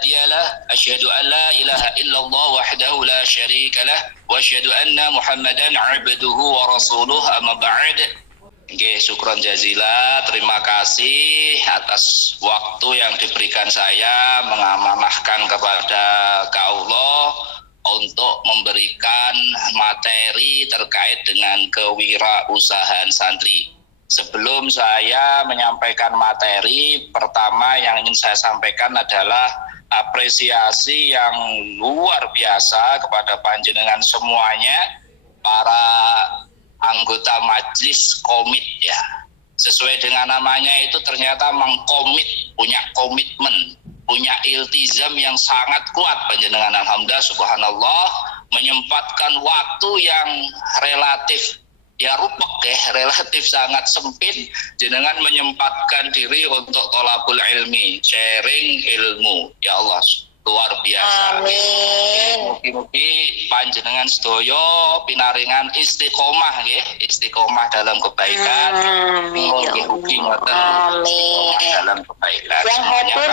هادي له أشهد أن لا إله إلا الله وحده لا شريك له وأشهد أن محمدا عبده ورسوله أما بعد. Oke, syukron jazila, terima kasih atas waktu yang diberikan saya mengamanahkan kepada Allah untuk memberikan materi terkait dengan kewirausahaan santri. Sebelum saya menyampaikan materi, pertama yang ingin saya sampaikan adalah apresiasi yang luar biasa kepada panjenengan semuanya, para anggota majelis komit ya. Sesuai dengan namanya itu ternyata mengkomit, punya komitmen, punya iltizam yang sangat kuat panjenengan. Alhamdulillah subhanallah, menyempatkan waktu yang relatif ya rupek ya, relatif sangat sempit, jenengan menyempatkan diri untuk tolabul ilmi, sharing ilmu. Ya Allah, luar biasa. Amin. Mugi-mugi panjenengan sedoyo pinaringan istiqomah nggih, istiqomah dalam kebaikan. Mugi-mugi ngoten istiqomah dalam kebaikan. Yang hadir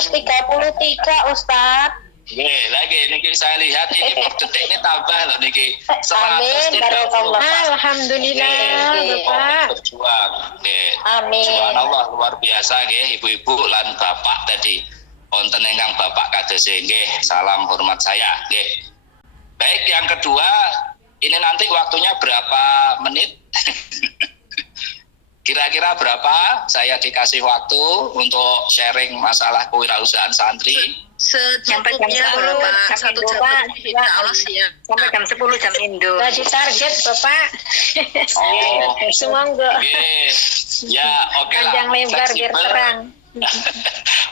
133 Ustaz. Nggih, lagi niki saya lihat ini per detik ini tambah loh niki 130. Amin, barakallah. Alhamdulillah, Bapak. Berjuang. Nggih. Amin. Subhanallah, luar biasa nggih ibu-ibu lan bapak tadi. Wonten ingkang Bapak kados nggih, salam hormat saya nggih. Baik, yang kedua, ini nanti waktunya berapa menit? Kira-kira berapa saya dikasih waktu untuk sharing masalah kewirausahaan santri? Secukupnya Bapak, 1 jam lebih, insya Allah siap. Sampai jam 10 jam Indo. Tadi target Bapak. Oh, Semoga. nggih. Ya, oke lah. Panjang lebar biar terang.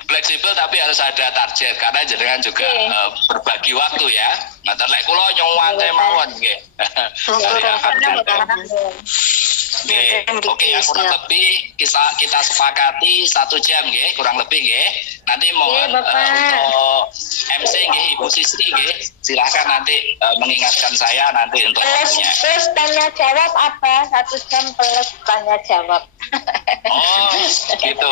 Fleksibel tapi harus ada target karena jenengan juga berbagi waktu ya. Ngaten lek kula nyuwate mawon nggih. Oke, yang kurang lebih kita sepakati 1 jam nggih, kurang lebih nggih. Nanti mohon untuk MC nggih Ibu Sisri nggih, silakan nanti mengingatkan saya nanti untuk waktunya. Plus tanya jawab apa? 1 jam plus tanya jawab. Oh, gitu.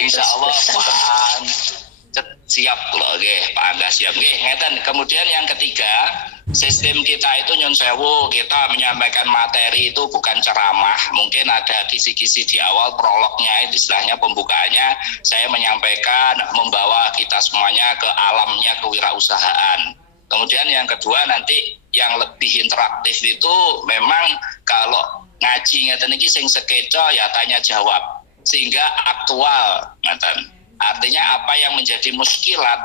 Insya Allah Pak siap loh, Pak Angga siap. Ngeten. Kemudian yang ketiga, sistem kita itu nyun sewu, kita menyampaikan materi itu bukan ceramah. Mungkin ada kisi-kisi di awal prolognya, istilahnya pembukaannya, saya menyampaikan membawa kita semuanya ke alamnya kewirausahaan. Kemudian yang kedua nanti yang lebih interaktif itu memang kalau ngaji ngeten iki sing sekeco ya tanya jawab sehingga aktual ngeten. Artinya apa yang menjadi muskilat,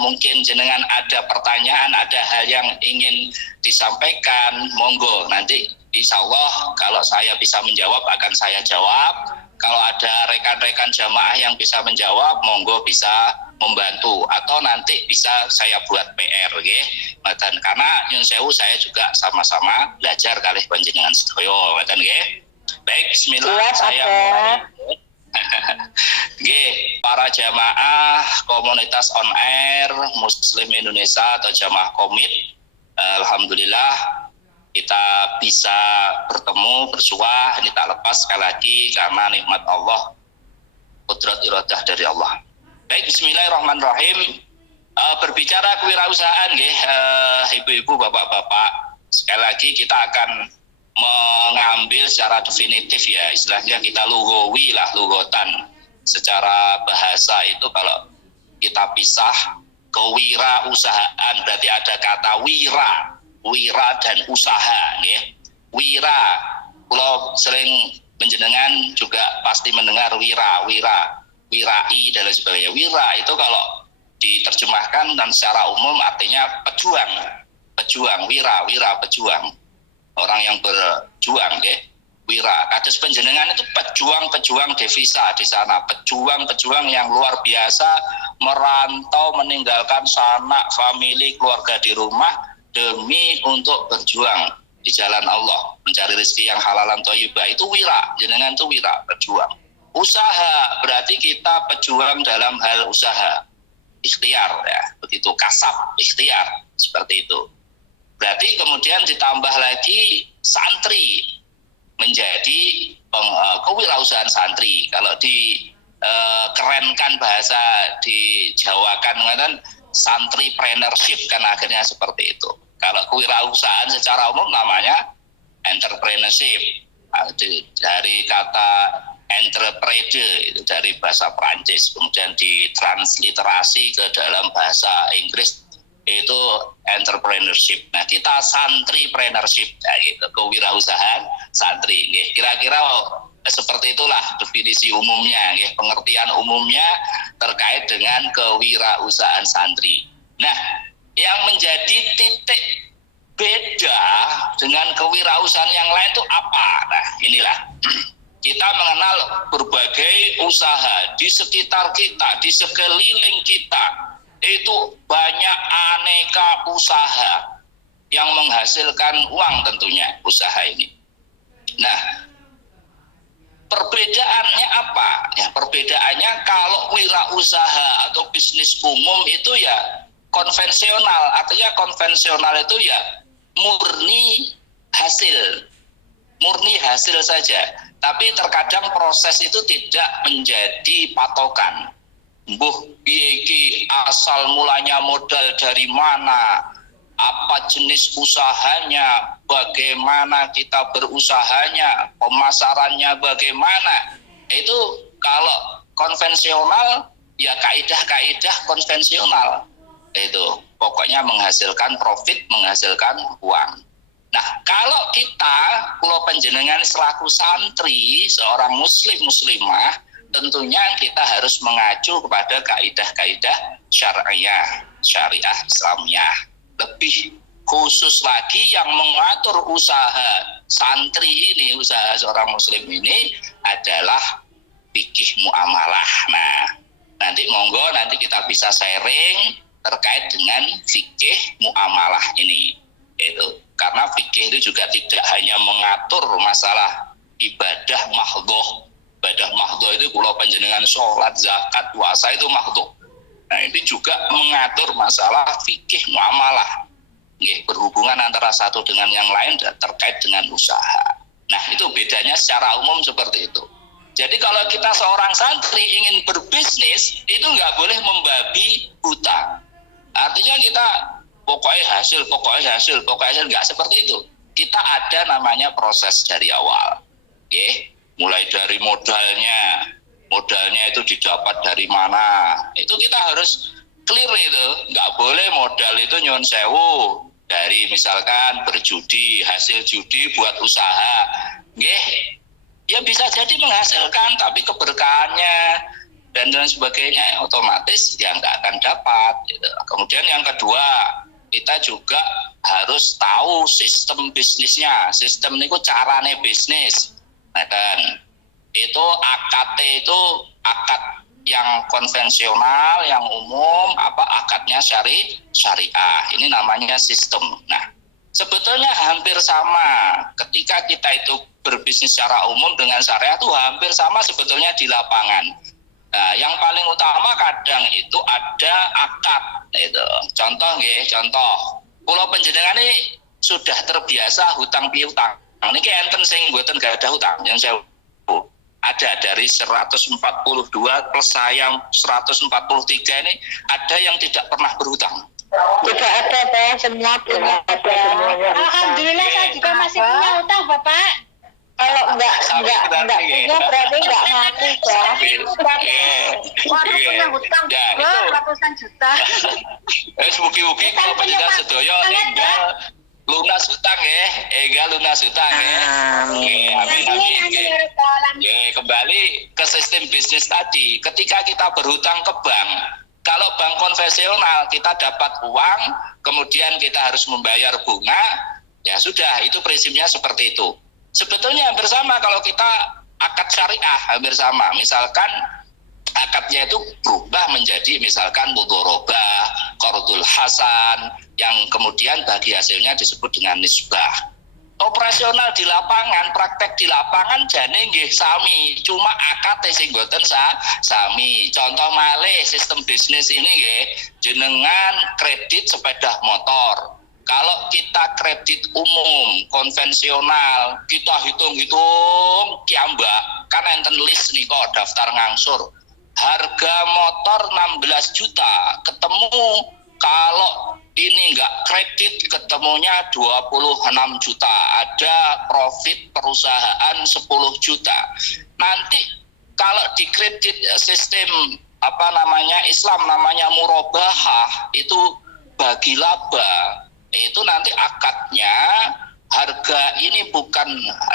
mungkin jenengan ada pertanyaan, ada hal yang ingin disampaikan, monggo nanti insya Allah kalau saya bisa menjawab akan saya jawab. Kalau ada rekan-rekan jamaah yang bisa menjawab, monggo bisa membantu atau nanti bisa saya buat PR nggih. Ngoten, karena nyun sewu saya juga sama-sama belajar kalih panjenengan sedaya ngoten nggih. Baik, bismillah saya mulai. Nggih, para jamaah komunitas on air Muslim Indonesia atau jamaah komit, alhamdulillah kita bisa bertemu bersua, ini tak lepas sekali lagi karena nikmat Allah, qudrat iradah dari Allah. Baik, bismillahirrahmanirrahim. Berbicara kewirausahaan nggih, ibu-ibu, bapak-bapak, sekali lagi kita akan mengambil secara definitif ya, istilahnya kita lugawi lah, lugotan. Secara bahasa itu kalau kita pisah kewirausahaan berarti ada kata wira dan usaha ya. Wira, kalau sering menjenengan juga pasti mendengar wirai dan lain sebagainya. Wira itu kalau diterjemahkan dan secara umum artinya pejuang, wira pejuang. Orang yang berjuang ya, wira. Kados panjenengan itu pejuang devisa di sana, pejuang yang luar biasa merantau meninggalkan sanak, famili, keluarga di rumah demi untuk berjuang di jalan Allah, mencari rezeki yang halalan thayyibah. Itu wira, jenengan itu wira, berjuang. Usaha berarti kita pejuang dalam hal usaha, ikhtiar ya, begitu kasab, ikhtiar seperti itu. Berarti kemudian ditambah lagi santri menjadi kewirausahaan santri. Kalau di kerenkan bahasa di Jawa kan santripreneurship kan akhirnya seperti itu. Kalau kewirausahaan secara umum namanya entrepreneurship. Dari kata entrepreneur itu dari bahasa Prancis, kemudian ditransliterasi ke dalam bahasa Inggris itu entrepreneurship. Nah, kita santripreneurship, ya gitu, kewirausahaan santri. Kira-kira seperti itulah definisi umumnya, pengertian umumnya terkait dengan kewirausahaan santri. Nah, yang menjadi titik beda dengan kewirausahaan yang lain itu apa? Nah, inilah kita mengenal berbagai usaha di sekitar kita, di sekeliling kita. Itu banyak aneka usaha yang menghasilkan uang tentunya usaha ini. Nah, perbedaannya apa? Ya, perbedaannya kalau wirausaha atau bisnis umum itu ya konvensional. Artinya konvensional itu ya murni hasil saja. Tapi terkadang proses itu tidak menjadi patokan. Iki asal mulanya modal dari mana, apa jenis usahanya, bagaimana kita berusahanya, pemasarannya bagaimana. Itu kalau konvensional ya kaidah-kaidah konvensional. Itu pokoknya menghasilkan profit, menghasilkan uang. Nah, kalau kita, kalau panjenengan selaku santri, seorang muslimah, tentunya kita harus mengacu kepada kaidah-kaidah syariah Islamiyah. Lebih khusus lagi yang mengatur usaha santri ini, usaha seorang muslim ini adalah fikih muamalah. Nah, nanti monggo nanti kita bisa sharing terkait dengan fikih muamalah ini. Itu karena fikih itu juga tidak hanya mengatur masalah ibadah mahdhoh. Ibadah mahdhoh itu kalau panjenengan sholat, zakat, puasa itu mahdhoh. Nah, ini juga mengatur masalah fikih muamalah. Berhubungan antara satu dengan yang lain terkait dengan usaha. Nah, itu bedanya secara umum seperti itu. Jadi kalau kita seorang santri ingin berbisnis, itu nggak boleh membabi buta. Artinya kita pokoknya hasil, nggak seperti itu. Kita ada namanya proses dari awal. Mulai dari modalnya itu didapat dari mana, itu kita harus clear itu. Nggak boleh modal itu nyuwun sewu dari misalkan berjudi, hasil judi buat usaha. Ya bisa jadi menghasilkan, tapi keberkahannya dan sebagainya otomatis ya nggak akan dapat gitu. Kemudian yang kedua, kita juga harus tahu sistem bisnisnya. Sistem ini carane bisnis. Nah, kan itu AKT itu akad yang konvensional, yang umum, akadnya syariah. Ini namanya sistem. Nah, sebetulnya hampir sama ketika kita itu berbisnis secara umum dengan syariah itu hampir sama sebetulnya di lapangan. Nah, yang paling utama kadang itu ada akad. Itu contoh. Pulau panjenengan ini sudah terbiasa hutang piutang. Ini enten sing mboten gak ada hutang, yang saya ada dari 142 plus saya 143 ini ada yang tidak pernah berhutang. Tidak ada, Pak. Semua punya ada. Alhamdulillah saya juga masih punya hutang, Bapak. Kalau enggak punya berarti enggak ngaku, Pak. Waduh, punya hutang ratusan juta. Mugi-mugi kalau panjenengan sedaya enggal lunas hutang lunas hutang Amin. Kembali ke sistem bisnis tadi. Ketika kita berhutang ke bank, kalau bank konvensional kita dapat uang, kemudian kita harus membayar bunga, ya sudah, itu prinsipnya seperti itu. Sebetulnya hampir sama kalau kita akad syariah, hampir sama. Misalkan akadnya itu berubah menjadi misalkan mudharabah, qardul hasan, yang kemudian bagi hasilnya disebut dengan nisbah. Operasional di lapangan, praktek di lapangan jane nggih sami, cuma akad sing mboten sami. Contoh malih sistem bisnis ini nggih, jenengan kredit sepeda motor. Kalau kita kredit umum, konvensional, kita hitung-hitung kiambak, kan enten list nih kok daftar ngangsur. harga motor 16 juta, ketemu kalau ini nggak kredit ketemunya 26 juta, ada profit perusahaan 10 juta. Nanti kalau di kredit sistem Islam namanya murabahah, itu bagi laba, itu nanti akadnya harga ini bukan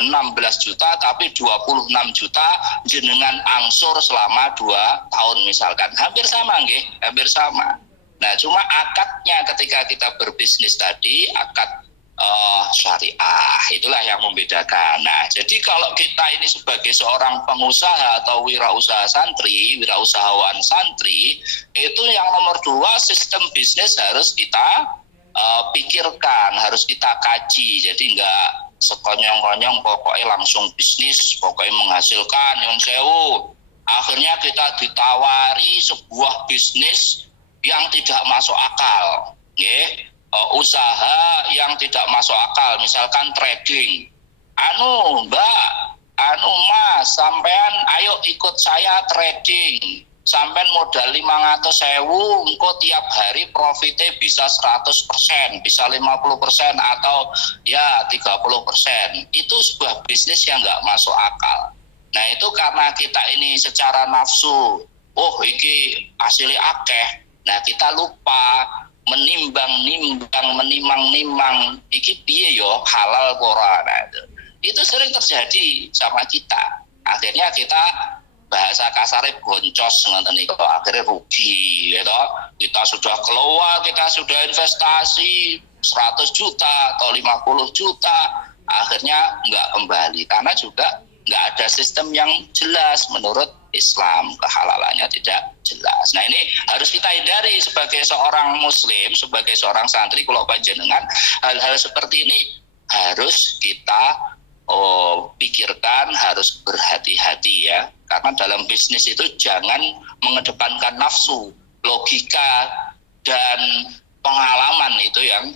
16 juta tapi 26 juta jenengan angsur selama 2 tahun misalkan. Hampir sama nggih, hampir sama. Nah, cuma akadnya ketika kita berbisnis tadi, akad syariah, itulah yang membedakan. Nah, jadi kalau kita ini sebagai seorang pengusaha atau wirausaha santri, wirausahawan santri, itu yang nomor 2, sistem bisnis harus kita pikirkan, harus kita kaji. Jadi enggak sekonyong-konyong pokoknya langsung bisnis, pokoknya menghasilkan yang sewu. Akhirnya kita ditawari sebuah bisnis yang tidak masuk akal, usaha yang tidak masuk akal, misalkan trading. Mbak, mas, sampean ayo ikut saya trading. Sampean modal 500.000, engko tiap hari profitnya bisa 100%, bisa 50% atau ya 30%. Itu sebuah bisnis yang nggak masuk akal. Nah, itu karena kita ini secara nafsu, iki hasilnya akeh. Nah, kita lupa menimang-nimang iki piye yo halal ora. Nah, itu sering terjadi sama kita. Akhirnya kita bahasa kasarnya boncos ngoten niku, akhirnya rugi gitu. Kita sudah keluar, kita sudah investasi 100 juta atau 50 juta, akhirnya nggak kembali karena juga nggak ada sistem yang jelas menurut Islam, kehalalannya tidak jelas. Nah, ini harus kita hindari sebagai seorang muslim, sebagai seorang santri. Kalau panjenengan hal-hal seperti ini harus kita pikirkan, harus berhati-hati ya. Karena dalam bisnis itu jangan mengedepankan nafsu, logika dan pengalaman itu yang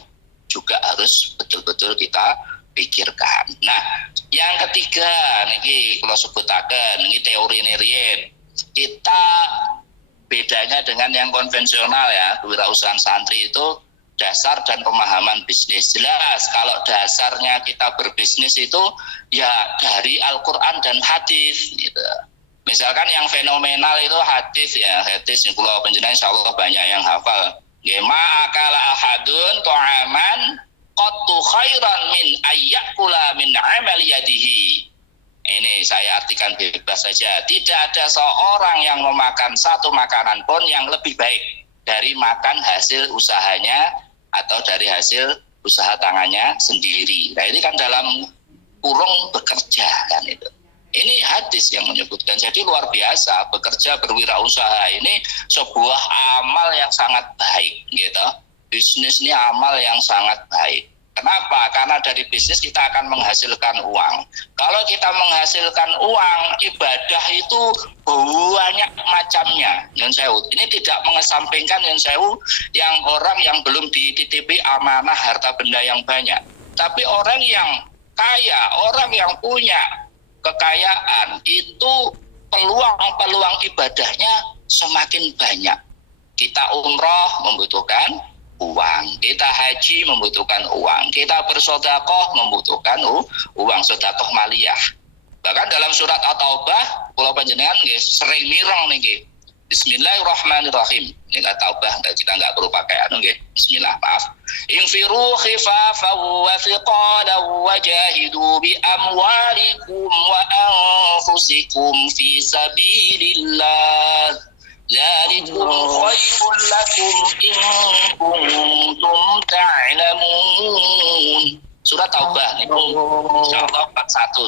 juga harus betul-betul kita pikirkan. Nah, yang ketiga niki kalau sebutaken ini teori nirien. Kita bedanya dengan yang konvensional ya, kewirausahaan santri itu dasar dan pemahaman bisnis. Jelas kalau dasarnya kita berbisnis itu ya dari Al-Qur'an dan hadis gitu. Misalkan yang fenomenal itu hadis ya, hadis yang kula panjenengan insyaallah banyak yang hafal. Ma akala ahadun ta'aman qattu khairan min ayyakula min amali yadihi. Ini saya artikan bebas saja. Tidak ada seorang yang memakan satu makanan pun yang lebih baik dari makan hasil usahanya atau dari hasil usaha tangannya sendiri. Nah, ini kan dalam kurung bekerja kan itu. Ini hadis yang menyebutkan. Jadi luar biasa, bekerja berwirausaha ini sebuah amal yang sangat baik gitu. Bisnis ini amal yang sangat baik. Kenapa? Karena dari bisnis kita akan menghasilkan uang. Kalau kita menghasilkan uang, ibadah itu banyak macamnya. Yang sewu. Ini tidak mengesampingkan yang sewu yang orang yang belum dititipi amanah harta benda yang banyak. Tapi orang yang kaya, orang yang punya kekayaan itu peluang ibadahnya semakin banyak. Kita umroh membutuhkan uang, kita haji membutuhkan uang, kita bersedekah membutuhkan uang, sedekah maliyah. Bahkan dalam surat At-Taubah, kula panjenengan nggih sering mireng niki. Bismillahirrahmanirrahim. Ini kata Taubah, kita nggak perlu pakai nggih. Bismillah, maaf. Infiru khifafan wa thiqalan wa jahidu bi amwalikum wa anfusikum fi sabilillah. Dzalikum khairul lakum in kuntum ta'lamun. Surat Taubah niku insyaallah 41.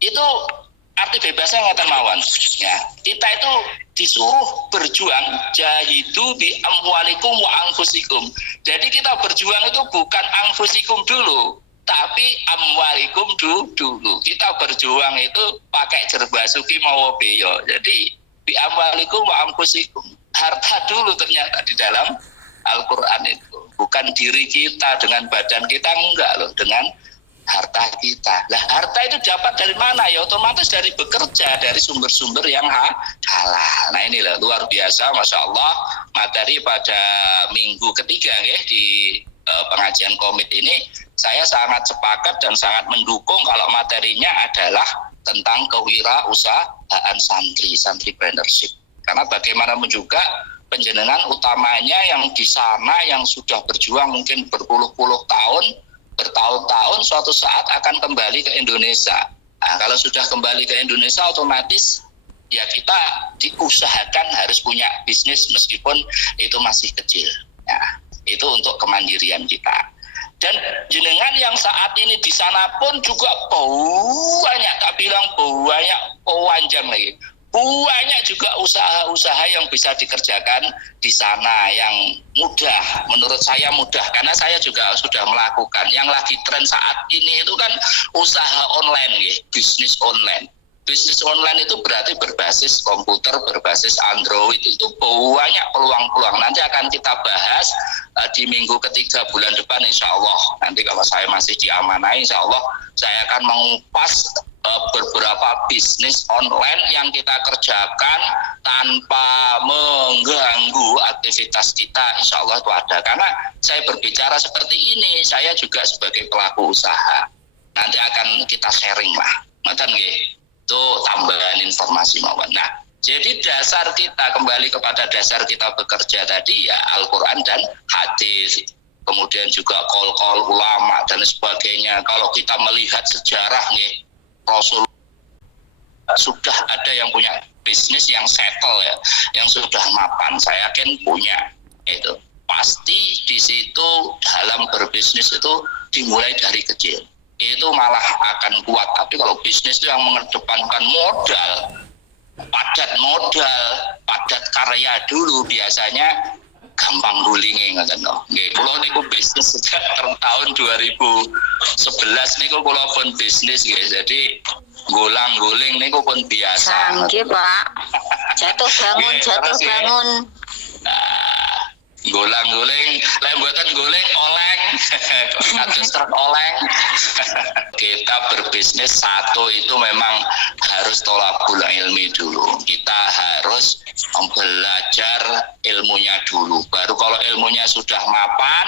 Itu arti bebasnya ngeten mawon ya. Kita itu disuruh berjuang, jahidu bi amwalikum wa anfusikum. Jadi kita berjuang itu bukan anfusikum dulu, tapi amwalikum dulu. Kita berjuang itu pakai jerbasuki mawa beyo. Jadi bi amwalikum wa anfusikum. Harta dulu ternyata di dalam Al-Qur'an itu. Bukan diri kita dengan badan kita, enggak loh, dengan harta kita. Nah, harta itu dapat dari mana? Ya otomatis dari bekerja, dari sumber-sumber yang halal. Nah, ini loh, luar biasa, Masya Allah, materi pada minggu ketiga ya, di pengajian komit ini. Saya sangat sepakat dan sangat mendukung kalau materinya adalah tentang kewirausahaan santripreneurship. Karena bagaimanapun juga penjenengan utamanya yang di sana yang sudah berjuang mungkin berpuluh-puluh tahun, bertahun-tahun, suatu saat akan kembali ke Indonesia. Nah, kalau sudah kembali ke Indonesia otomatis ya kita diusahakan harus punya bisnis meskipun itu masih kecil. Nah, itu untuk kemandirian kita. Dan jenengan yang saat ini di sana pun juga banyak, tak bilang banyak, panjang lagi. Banyak juga usaha-usaha yang bisa dikerjakan di sana yang mudah, menurut saya mudah, karena saya juga sudah melakukan. Yang lagi tren saat ini itu kan usaha online, ya, bisnis online. Bisnis online itu berarti berbasis komputer, berbasis Android, itu banyak peluang-peluang. Nanti akan kita bahas di minggu ketiga bulan depan insya Allah. Nanti kalau saya masih diamanai insya Allah saya akan mengupas beberapa bisnis online yang kita kerjakan tanpa mengganggu aktivitas kita, insya Allah itu ada. Karena saya berbicara seperti ini, saya juga sebagai pelaku usaha. Nanti akan kita sharing lah, macam itu tambahan informasi mawon. Nah, jadi dasar kita, kembali kepada dasar kita bekerja tadi ya Al-Quran dan hadis. Kemudian juga kol-kol ulama dan sebagainya. Kalau kita melihat sejarah nih, Rasul sudah ada yang punya bisnis yang settle ya, yang sudah mapan. Saya yakin punya itu. Pasti di situ dalam berbisnis itu dimulai dari kecil. Itu malah akan kuat. Tapi kalau bisnis itu yang mengedepankan modal, padat karya dulu biasanya gampang gulingnya ngoten lho. Nggih, kula niku bisnis sejak tahun 2011 niku kula pun bisnis nggih. Jadi gulang-guling niku pun biasa. Nggih, Pak. Jatuh bangun. Nah, gulang-guling, lek mboten guling oleng, kados truk oleng. Kita berbisnis satu itu memang harus tolabul ilmi dulu. Kita harus belajar ilmunya dulu. Baru kalau ilmunya sudah mapan,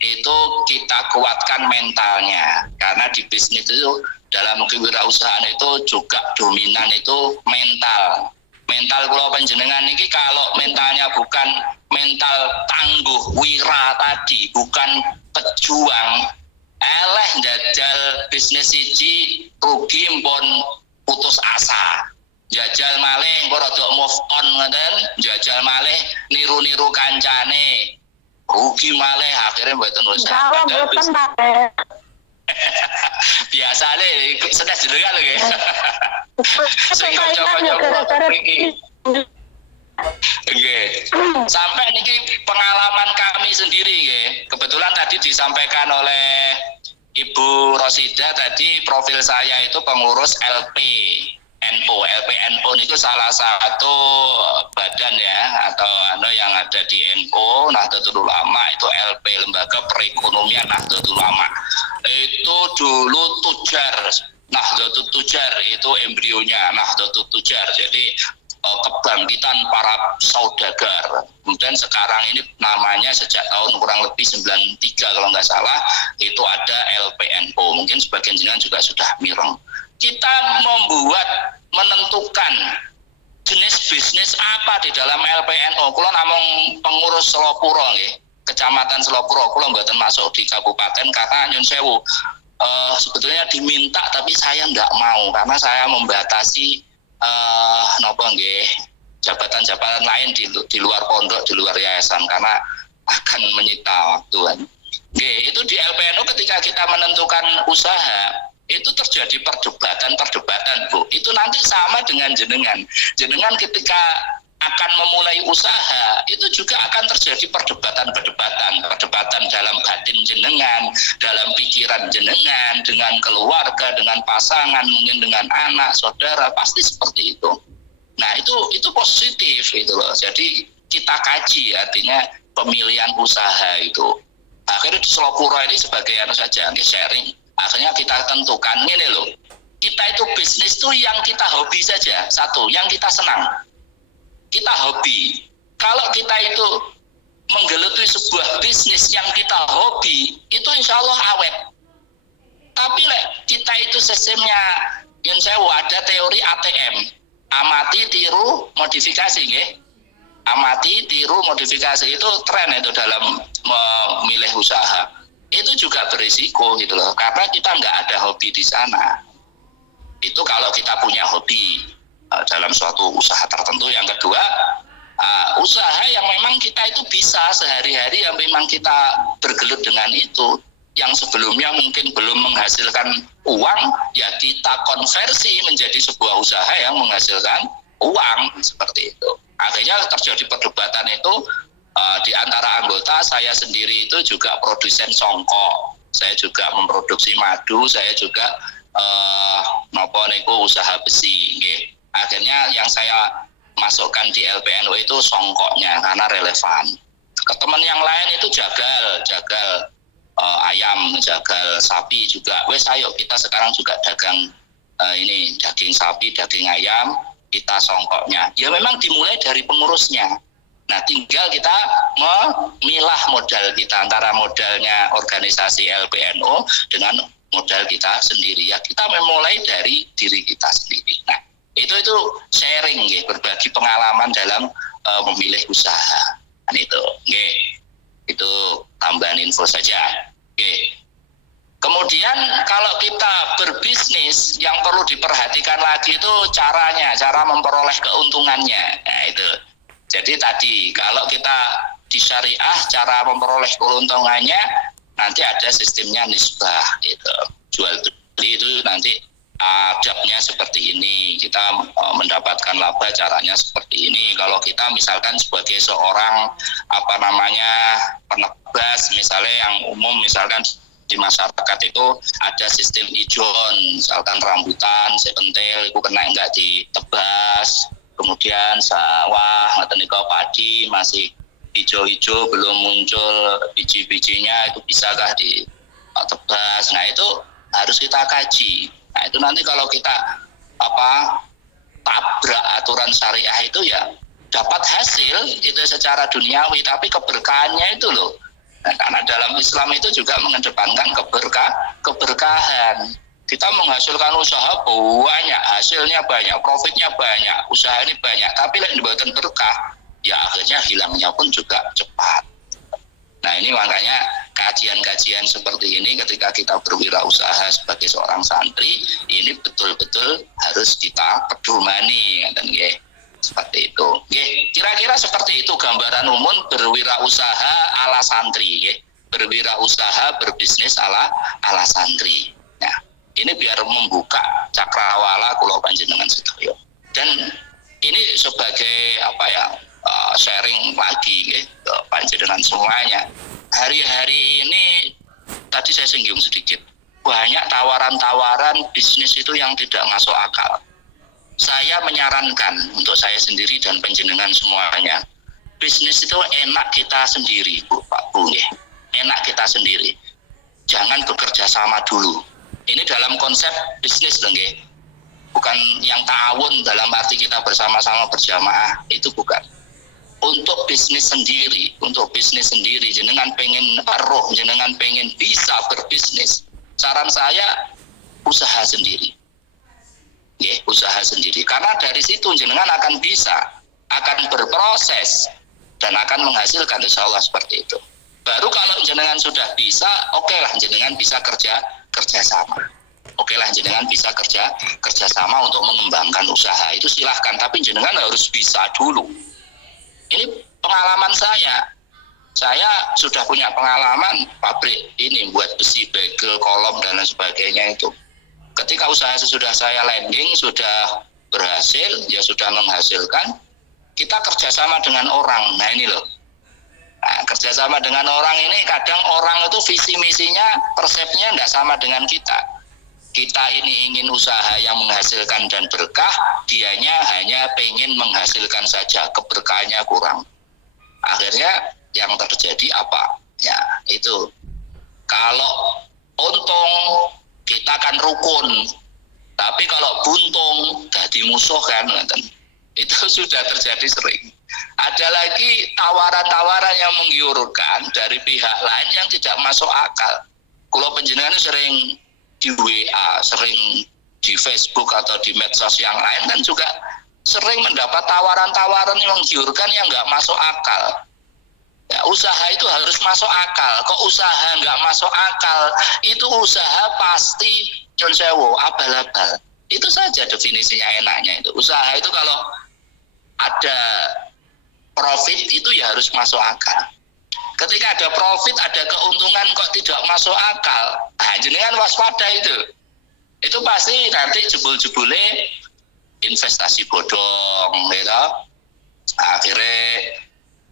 itu kita kuatkan mentalnya. Karena di bisnis itu, dalam kewirausahaan itu juga dominan itu mental. Mental kula panjenengan ini kalau mentalnya bukan mental tangguh, wira tadi, bukan pejuang, eleh jajal bisnis siji rugi pun putus asa. Jajal malih kok rada move on ngoten, jajal malih niru-niru kancane. Rugi malih akhirnya mboten usah. Kalau mboten Pak. Biasane sedes jenengan lho nggih. Sing Gara-gara coba-coba iki. Nggih. Sampai niki pengalaman kami sendiri nggih. Kebetulan tadi disampaikan oleh Ibu Rosida tadi profil saya itu pengurus LPNO. LPNO itu salah satu badan ya atau yang ada di NU Nahdlatul Ulama, itu LP, Lembaga Perekonomian Nahdlatul Ulama. Itu dulu Tujar, Nahdlatul Tujar itu embrionya Nahdlatul Tujar. Jadi kebangkitan para saudagar. Kemudian sekarang ini namanya sejak tahun kurang lebih 93 kalau nggak salah itu ada LPNO. Mungkin sebagian jenengan juga sudah mireng. Kita menentukan jenis bisnis apa di dalam LPNO. Kula namung pengurus Selopuro nggih, Kecamatan Selopuro. Kula mboten masuk di kabupaten karena nyun sewu. Sebetulnya diminta tapi saya enggak mau karena saya membatasi napa nggih jabatan-jabatan lain di luar pondok, di luar yayasan karena akan menyita waktu. Nggih, itu di LPNO ketika kita menentukan usaha itu terjadi perdebatan Bu. Itu nanti sama dengan jenengan. Jenengan ketika akan memulai usaha itu juga akan terjadi perdebatan dalam batin jenengan, dalam pikiran jenengan, dengan keluarga, dengan pasangan, mungkin dengan anak, saudara, pasti seperti itu. Nah, itu positif itu loh. Jadi kita kaji artinya pemilihan usaha itu. Akhirnya di Selopuro ini sebagai sharing. Akhirnya kita tentukan ini loh. Kita itu bisnis tuh yang kita hobi saja. Satu, yang kita senang. Kita hobi. Kalau kita itu menggeluti sebuah bisnis yang kita hobi, itu insya Allah awet. Tapi kita itu sistemnya, yang saya ada teori ATM. Amati, tiru, modifikasi. Ya. Amati, tiru, modifikasi. Itu tren itu dalam memilih usaha. Itu juga berisiko gitu loh. Karena kita nggak ada hobi di sana. Itu kalau kita punya hobi dalam suatu usaha tertentu. Yang kedua, usaha yang memang kita itu bisa sehari-hari, yang memang kita bergelut dengan itu, yang sebelumnya mungkin belum menghasilkan uang, ya kita konversi menjadi sebuah usaha yang menghasilkan uang, seperti itu. Akhirnya terjadi perdebatan itu di antara anggota. Saya sendiri itu juga produsen songkok, saya juga memproduksi madu, saya juga usaha besi. Akhirnya yang saya masukkan di LPNU itu songkoknya karena relevan. Ke teman yang lain itu jagal ayam, jagal sapi juga. Wes ayo kita sekarang juga dagang ini daging sapi, daging ayam, kita songkoknya. Ya memang dimulai dari pengurusnya. Nah tinggal kita memilah modal kita antara modalnya organisasi LPNU dengan modal kita sendiri. Ya kita memulai dari diri kita sendiri. Nah itu sharing ya, berbagi pengalaman dalam memilih usaha. Dan itu tambahan info saja. Kemudian kalau kita berbisnis, yang perlu diperhatikan lagi itu cara memperoleh keuntungannya. Nah itu. Jadi tadi kalau kita di syariah cara memperoleh keuntungannya nanti ada sistemnya nisbah itu. Jual beli itu nanti adabnya seperti ini, kita mendapatkan laba caranya seperti ini. Kalau kita misalkan sebagai seorang penebas misalnya yang umum, misalkan di masyarakat itu ada sistem ijon, misalkan rambutan sepentil itu kena enggak ditebas, kemudian sawah atau padi masih hijau-hijau belum muncul biji-bijinya, itu bisakah ditebas. Nah itu harus kita kaji. Nah itu nanti kalau kita tabrak aturan syariah itu ya dapat hasil itu secara duniawi, tapi keberkahannya itu loh. Nah, karena dalam Islam itu juga mengedepankan keberkahan. Kita menghasilkan usaha banyak, hasilnya banyak, profitnya banyak, usaha ini banyak, tapi yang dibuatkan berkah, ya akhirnya hilangnya pun juga cepat. Nah ini makanya kajian-kajian seperti ini ketika kita berwirausaha sebagai seorang santri, ini betul-betul harus kita pedomani, seperti itu. Kira-kira seperti itu gambaran umum berwirausaha ala santri, berwirausaha berbisnis ala santri. Nah ini biar membuka cakrawala kula panjenengan sedaya. Dan ini sebagai sharing lagi panjenengan semuanya. Hari-hari ini tadi saya singgung sedikit, banyak tawaran-tawaran bisnis itu yang tidak masuk akal. Saya menyarankan untuk saya sendiri dan panjenengan semuanya, bisnis itu enak kita sendiri, Pak Bu, enak kita sendiri. Jangan bekerja sama dulu. Ini dalam konsep bisnis loh, bukan yang ta'awun dalam arti kita bersama-sama berjamaah, itu bukan. Untuk bisnis sendiri, jenengan pengen jenengan pengen bisa berbisnis, saran saya usaha sendiri. Usaha sendiri. Karena dari situ jenengan akan bisa, akan berproses dan akan menghasilkan, insya Allah seperti itu. Baru kalau jenengan sudah bisa, oke lah jenengan bisa kerja sama. Oke lah jenengan bisa kerja sama untuk mengembangkan usaha. Itu silahkan, tapi jenengan harus bisa dulu. Ini pengalaman saya. Saya sudah punya pengalaman pabrik ini buat besi, bagel, kolom dan lain sebagainya itu. Ketika usaha sudah saya landing, sudah berhasil, ya sudah menghasilkan, kita kerjasama dengan orang. Nah ini loh. Nah, kerjasama dengan orang ini kadang orang itu visi misinya, persepsinya nggak sama dengan kita. Kita ini ingin usaha yang menghasilkan dan berkah, dianya hanya pengen menghasilkan saja, keberkahannya kurang. Akhirnya yang terjadi apa? Ya itu. Kalau untung kita akan rukun. Tapi kalau buntung jadi musuh kan, itu sudah terjadi sering. Ada lagi tawaran-tawaran yang menggiurkan dari pihak lain yang tidak masuk akal. Kalau penjenengan sering di WA, sering di Facebook atau di medsos yang lain kan juga sering mendapat tawaran-tawaran yang menggiurkan yang nggak masuk akal. Ya, usaha itu harus masuk akal. Kok usaha nggak masuk akal? Itu usaha pasti John Sewo, abal-abal. Itu saja definisinya enaknya itu. Usaha itu kalau ada profit itu ya harus masuk akal. Ketika ada profit, ada keuntungan kok tidak masuk akal, nah, jenengan waspada itu. Itu pasti nanti jebul-jebule investasi bodong, gitu. Akhirnya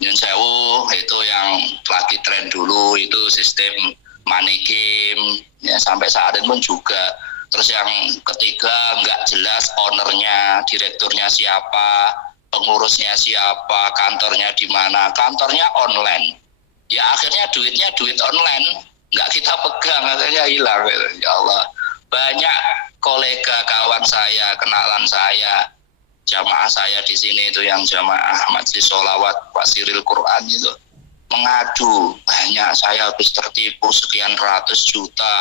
nyun sewu itu yang lagi tren dulu itu sistem money game, ya sampai saat ini pun juga. Terus yang ketiga nggak jelas ownernya, direkturnya siapa, pengurusnya siapa, kantornya di mana, kantornya online. Ya akhirnya duitnya duit online, nggak kita pegang, akhirnya hilang. Ya Allah, banyak kolega kawan saya, kenalan saya, jamaah saya di sini itu yang jamaah Majelis Sholawat Wasiril Quran itu mengadu, banyak saya habis tertipu sekian ratus juta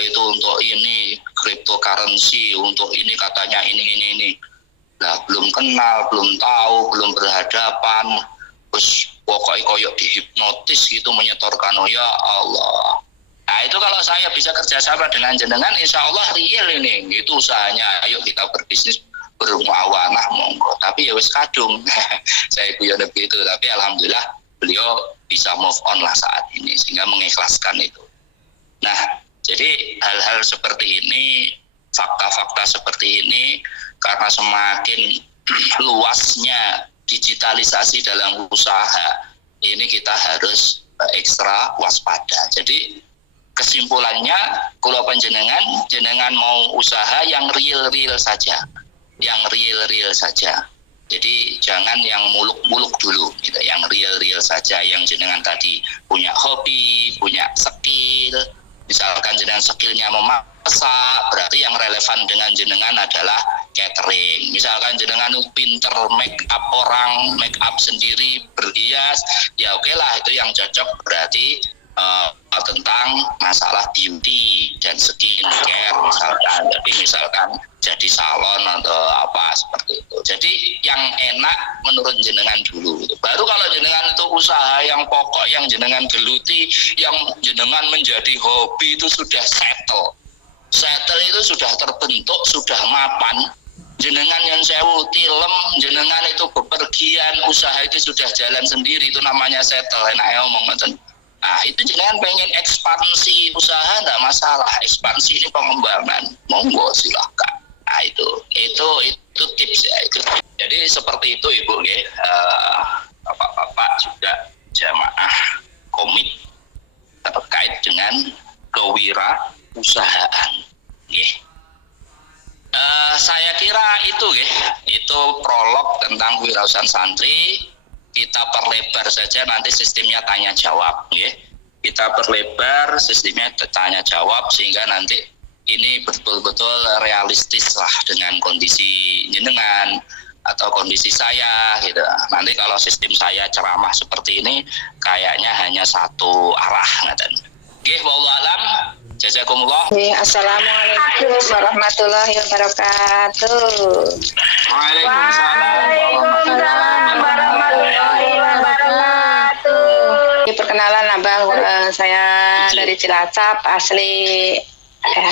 itu untuk ini cryptocurrency, untuk ini katanya ini. Nah, belum kenal, belum tahu, belum berhadapan, terus pokoknya koyok dihipnotis gitu menyetorkan, oh ya Allah. Nah itu kalau saya bisa kerjasama dengan jenengan, insya Allah real ini, itu usahanya, ayo kita berbisnis bermuawanah monggo. Tapi ya wis kadung, saya guyon begitu, tapi alhamdulillah beliau bisa move on lah saat ini, sehingga mengikhlaskan itu. Nah, jadi hal-hal seperti ini, fakta-fakta seperti ini, karena semakin luasnya digitalisasi dalam usaha, ini kita harus ekstra waspada. Jadi kesimpulannya, kalau jenengan mau usaha yang real-real saja, yang real-real saja. Jadi jangan yang muluk-muluk dulu, gitu. Yang real-real saja, yang jenengan tadi punya hobi, punya skill. Misalkan jenengan skillnya memasak, berarti yang relevan dengan jenengan adalah catering. Misalkan jenengan pinter make up orang, make up sendiri, berhias, ya oke lah, itu yang cocok berarti tentang masalah beauty dan skincare misalkan. Jadi misalkan jadi salon atau apa seperti itu. Jadi yang enak menurut jenengan dulu. Baru kalau jenengan itu usaha yang pokok, yang jenengan geluti, yang jenengan menjadi hobi itu sudah settle. Settle itu sudah terbentuk, sudah mapan. Jenengan yang sewu tilem, jenengan itu bepergian, usaha itu sudah jalan sendiri, itu namanya settle. Enaknya ngomong ngeten. Nah itu jenengan pengen ekspansi usaha, enggak masalah, ekspansi ini pengembangan, monggo silahkan. Nah itu tips ya itu. Jadi seperti itu Ibu, Bapak-bapak juga jamaah komit terkait dengan kewirausahaan. Saya kira itu prolog tentang kewirausahaan santri. Kita perlebar saja nanti sistemnya tanya jawab, Kita perlebar sistemnya tanya jawab sehingga nanti ini betul-betul realistis lah dengan kondisi jenengan atau kondisi saya, gitu. Nanti kalau sistem saya ceramah seperti ini, kayaknya hanya satu arah, ngaten. Wallahu alam. Jazakumullah. Assalamualaikum warahmatullahi wabarakatuh. Waalaikumsalam warahmatullahi wabarakatuh. Perkenalan Abang, saya dari Cilacap, asli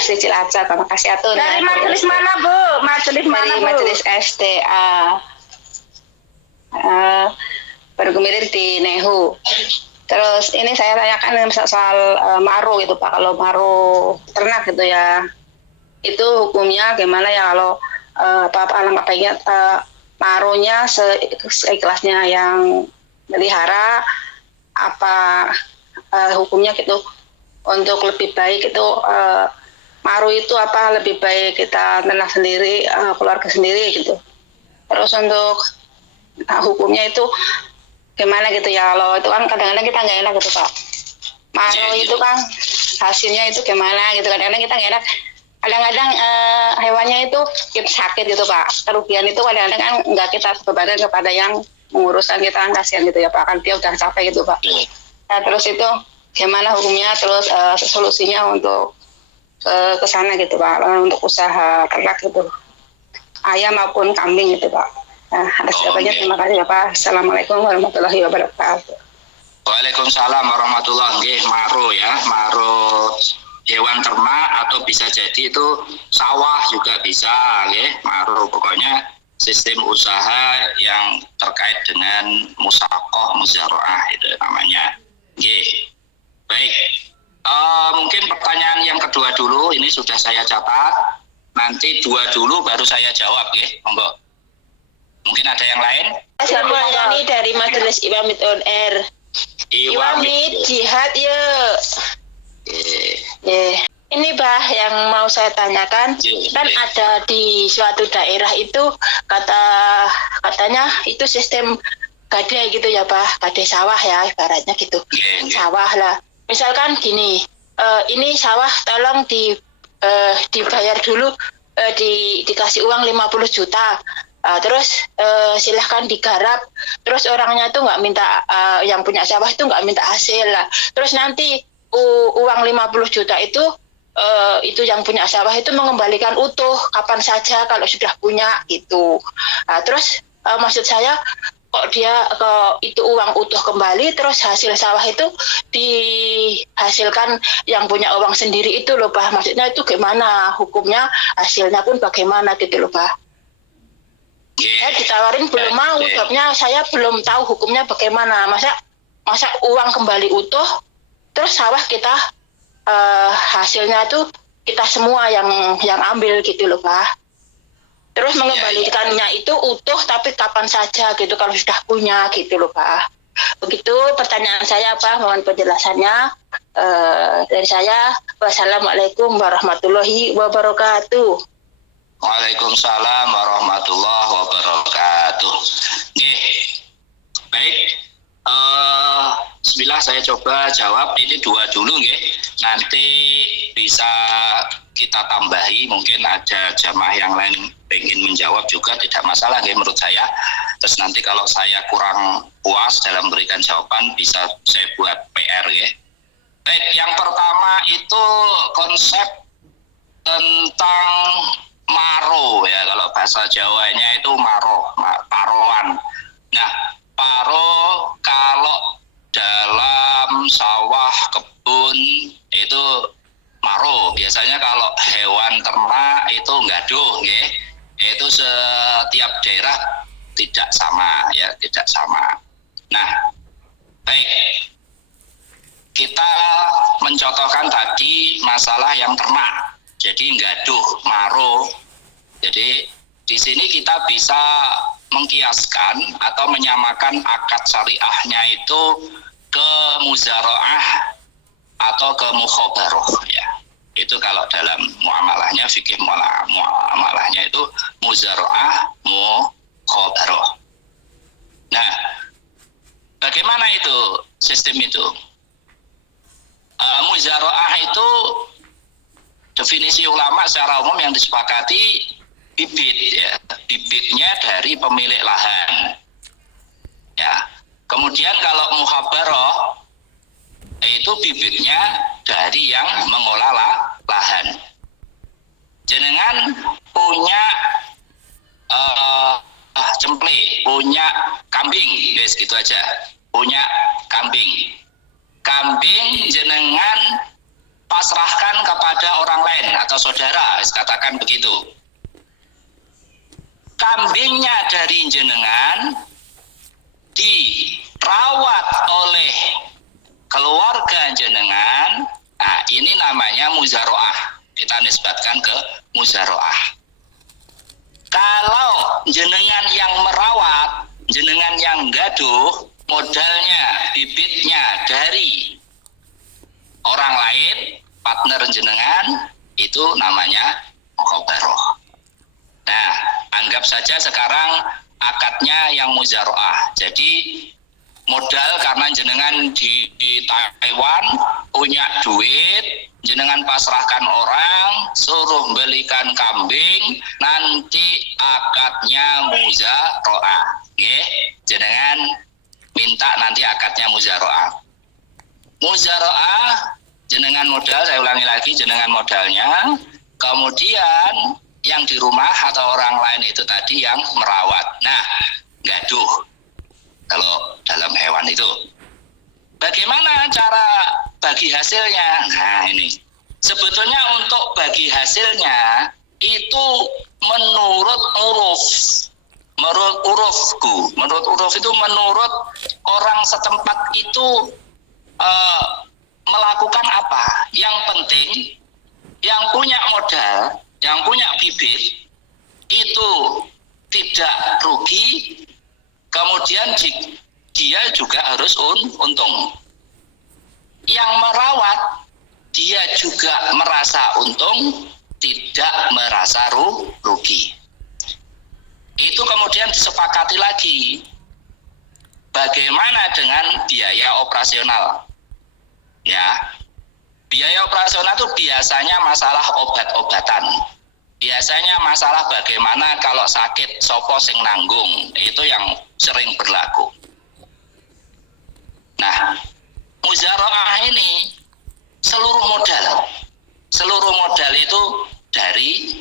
Cilacap. Terima kasih Atun. Dari majelis mana Bu? Majelis mana Bu? Majelis STA. Bergumilir di Nehu. Terus ini saya tanyakan soal maru gitu Pak, kalau maru ternak gitu ya, itu hukumnya gimana ya kalau alangkah baiknya marunya seikhlasnya yang melihara, apa hukumnya gitu, untuk lebih baik itu maru itu apa lebih baik kita ternak sendiri, keluarga sendiri gitu. Terus untuk hukumnya itu gimana gitu ya, kalau itu kan kadang-kadang kita nggak enak gitu Pak. Maru itu kan hasilnya itu gimana gitu, kadang-kadang kita nggak enak. kadang-kadang hewannya itu kita sakit gitu Pak. Kerugian itu kadang-kadang kan nggak kita bebankan kepada yang menguruskan, kita kan kasihan gitu ya Pak, kan dia udah capek gitu Pak. Nah, terus itu gimana hukumnya, terus solusinya untuk ke sana gitu Pak, untuk usaha ternak gitu, ayam maupun kambing gitu Pak. Nah, atas jawabannya terima kasih ya Pak. Assalamualaikum warahmatullahi wabarakatuh. Waalaikumsalam warahmatullahi wabarakatuh. Maro ya, maro hewan ternak atau bisa jadi itu sawah juga bisa, ya. Maro pokoknya sistem usaha yang terkait dengan musakoh, muzaroah itu namanya. Baik. Mungkin pertanyaan yang kedua dulu, ini sudah saya catat. Nanti dua dulu baru saya jawab, ya. Monggo. Mungkin ada yang lain? Ini dari Majelis Iwamit on Air. Iwamit jihad yuk. Ini Bah yang mau saya tanyakan, kan ada di suatu daerah itu katanya itu sistem gadai gitu ya Bah, gadai sawah ya ibaratnya gitu. Sawah lah. Misalkan gini, ini sawah tolong dibayar dulu, dikasih uang 50 juta. Terus silahkan digarap, terus orangnya tuh nggak minta, yang punya sawah itu nggak minta hasil lah. Terus nanti uang 50 juta itu yang punya sawah itu mengembalikan utuh kapan saja kalau sudah punya gitu. Terus maksud saya kok itu uang utuh kembali, terus hasil sawah itu dihasilkan yang punya uang sendiri itu loh Pak. Maksudnya itu gimana hukumnya, hasilnya pun bagaimana gitu loh Pak. Saya ditawarin belum mau, sebabnya saya belum tahu hukumnya bagaimana. Masa uang kembali utuh, terus sawah kita hasilnya tuh kita semua yang ambil gitu loh Pak. Terus mengembalikannya itu utuh tapi kapan saja gitu kalau sudah punya gitu loh Pak. Begitu pertanyaan saya Pak, mohon penjelasannya dari saya. Wassalamualaikum warahmatullahi wabarakatuh. Waalaikumsalam warahmatullahi wabarakatuh. Baik. Bismillah, saya coba jawab ini dua dulu nggih. Nanti bisa kita tambahi, mungkin ada jamaah yang lain ingin menjawab juga, tidak masalah nggih menurut saya. Terus nanti kalau saya kurang puas dalam memberikan jawaban bisa saya buat PR ya. Baik, yang pertama itu konsep tentang maro ya, kalau bahasa Jawanya itu paroan. Nah, paro kalau dalam sawah kebun itu maro. Biasanya kalau hewan ternak itu gaduh ya. Itu setiap daerah tidak sama ya, tidak sama. Nah, baik. Kita mencontohkan tadi masalah yang ternak. Jadi gaduh, maro. Jadi di sini kita bisa mengkiaskan atau menyamakan akad syariahnya itu ke muzaroah atau ke mukhabaroh ya. Itu kalau dalam muamalahnya, fikih muamalahnya itu muzaroah, mukhabaroh. Nah, bagaimana itu sistem itu? Muzaroah itu definisi ulama secara umum yang disepakati bibit ya, bibitnya dari pemilik lahan. Ya. Kemudian kalau muhabaroh itu bibitnya dari yang mengolah lahan. Jenengan punya cemple, punya kambing, guys, gitu aja. Punya kambing. Kambing jenengan pasrahkan kepada orang lain atau saudara, katakan begitu. Kambingnya dari jenengan dirawat oleh keluarga jenengan. Nah, ini namanya muzaroah. Kita nisbatkan ke muzaroah. Kalau jenengan yang merawat, jenengan yang gaduh, modalnya, bibitnya dari orang lain, partner jenengan, itu namanya mukhabaroh. Nah, anggap saja sekarang akadnya yang muzaroah. Jadi modal karena jenengan di Taiwan punya duit, jenengan pasrahkan orang, suruh belikan kambing, nanti akadnya muzaroah. Nggih, jenengan minta nanti akadnya muzaroah. Muzaroah, jenengan modal, saya ulangi lagi, jenengan modalnya, kemudian yang di rumah atau orang lain itu tadi yang merawat. Nah, gaduh kalau dalam hewan itu. Bagaimana cara bagi hasilnya? Nah ini, sebetulnya untuk bagi hasilnya itu menurut uruf. Menurut uruf itu menurut orang setempat itu melakukan apa? Yang penting yang punya modal, yang punya bibit itu tidak rugi, kemudian dia juga harus untung. Yang merawat dia juga merasa untung, tidak merasa rugi. Itu kemudian disepakati lagi. Bagaimana dengan biaya operasional? Ya, biaya operasional itu biasanya masalah obat-obatan. Biasanya masalah bagaimana kalau sakit sopo sing nanggung, itu yang sering berlaku. Nah, muzaroah ini seluruh modal itu dari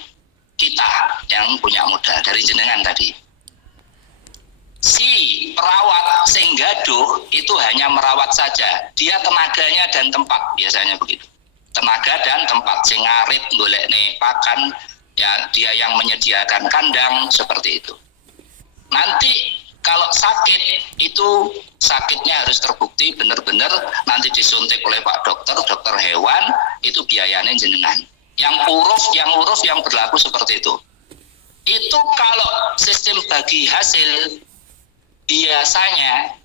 kita yang punya modal, dari jenengan tadi. Si perawat sing gaduh itu hanya merawat saja, dia tenaganya dan tempat, biasanya begitu. Tenaga dan tempat, sing ngarit golekne pakan, ya dia yang menyediakan kandang, seperti itu. Nanti kalau sakit itu sakitnya harus terbukti benar-benar nanti disuntik oleh Pak dokter hewan, itu biayanya jenengan. Yang uruf yang berlaku seperti itu. Itu kalau sistem bagi hasil biasanya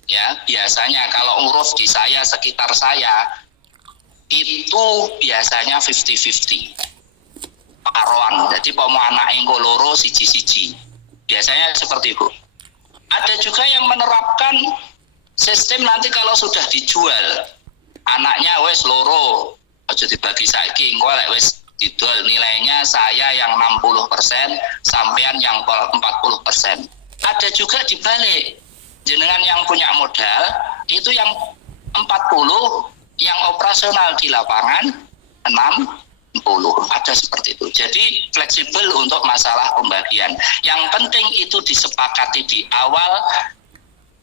kalau uruf di saya, sekitar saya itu biasanya 50-50 paruan. Jadi pomo anak engko loro siji-siji. Biasanya seperti itu. Ada juga yang menerapkan sistem nanti kalau sudah dijual anaknya wes loro aja dibagi saiki, engko lek wes dijual nilainya saya yang 60%, sampean yang 40%. Ada juga dibalik. Jenengan yang punya modal itu yang 40, yang operasional di lapangan 60. Ada seperti itu. Jadi fleksibel untuk masalah pembagian. Yang penting itu disepakati di awal,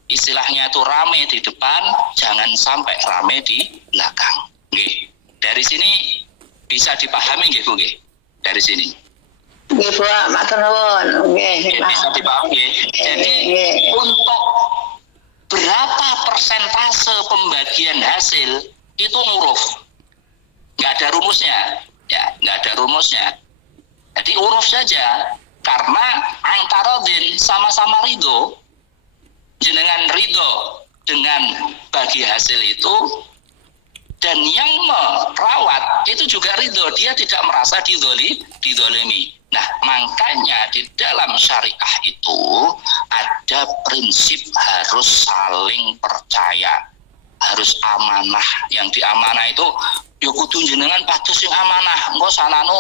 istilahnya itu rame di depan, jangan sampai rame di belakang. Nggih. Dari sini bisa dipahami nggih Bu nggih? Dari sini. Nggih Bu, matur nuwun. Nggih. Bisa dipahami nggih. Jadi untuk berapa persentase pembagian hasil itu nguruf. Nggak ada rumusnya. Ya, nggak ada rumusnya. Jadi uruf saja, karena antara sama-sama ridho, jenengan ridho dengan bagi hasil itu, dan yang merawat itu juga ridho, dia tidak merasa didolimi. Nah, makanya di dalam syariah itu ada prinsip harus saling percaya, harus amanah. Yang diamanah itu ya kudu jenengan patus sing amanah. Engko sananu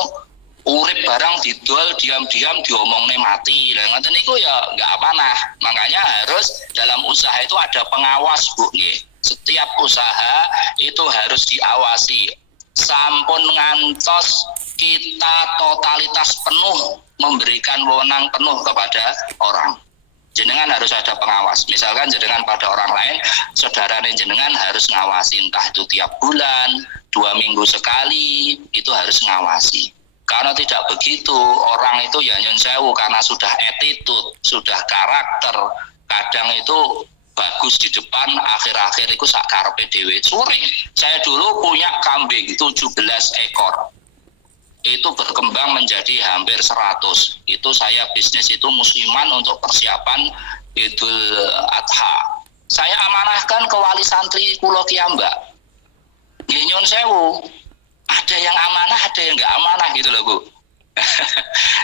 urip barang didol diam-diam diomongne mati. Lah ngoten niku ya enggak amanah. Makanya harus dalam usaha itu ada pengawas, Bu nggih. Setiap usaha itu harus diawasi. Sampun ngantos kita totalitas penuh memberikan wewenang penuh kepada orang. Jenengan harus ada pengawas. Misalkan jenengan pada orang lain, saudara jenengan harus ngawasi, entah itu tiap bulan, 2 minggu sekali, itu harus ngawasi. Karena tidak begitu, orang itu ya nyun sewu karena sudah attitude, sudah karakter, kadang itu bagus di depan, akhir-akhir itu sak karepe dhewe. Sering saya dulu punya kambing 17 ekor. Itu berkembang menjadi hampir 100. Itu saya bisnis itu musiman untuk persiapan Idul Adha. Saya amanahkan ke wali santri Kulo Kiambak. Nggih nyun sewu. Ada yang amanah, ada yang enggak amanah gitu loh, Bu.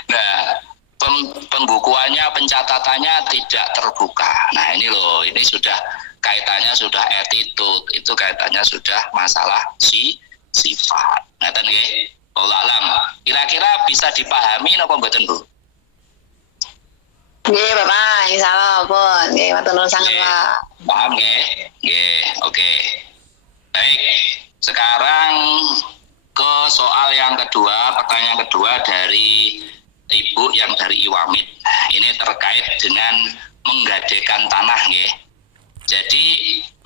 Nah, pembukuannya, pencatatannya tidak terbuka. Nah, ini loh, ini sudah kaitannya sudah attitude, itu kaitannya sudah masalah sifat. Ngaten nggih. Wallahu alam. Kira-kira bisa dipahami napa mboten, Bu? Nggih, Bapak, insyaallah pun. Nggih, matur nuwun sanget, Pak. Paham nggih? Nggih, oke. Baik. Sekarang ke soal yang kedua, pertanyaan kedua dari Ibu yang dari Iwamit. Ini terkait dengan menggadekan tanah nggih. Jadi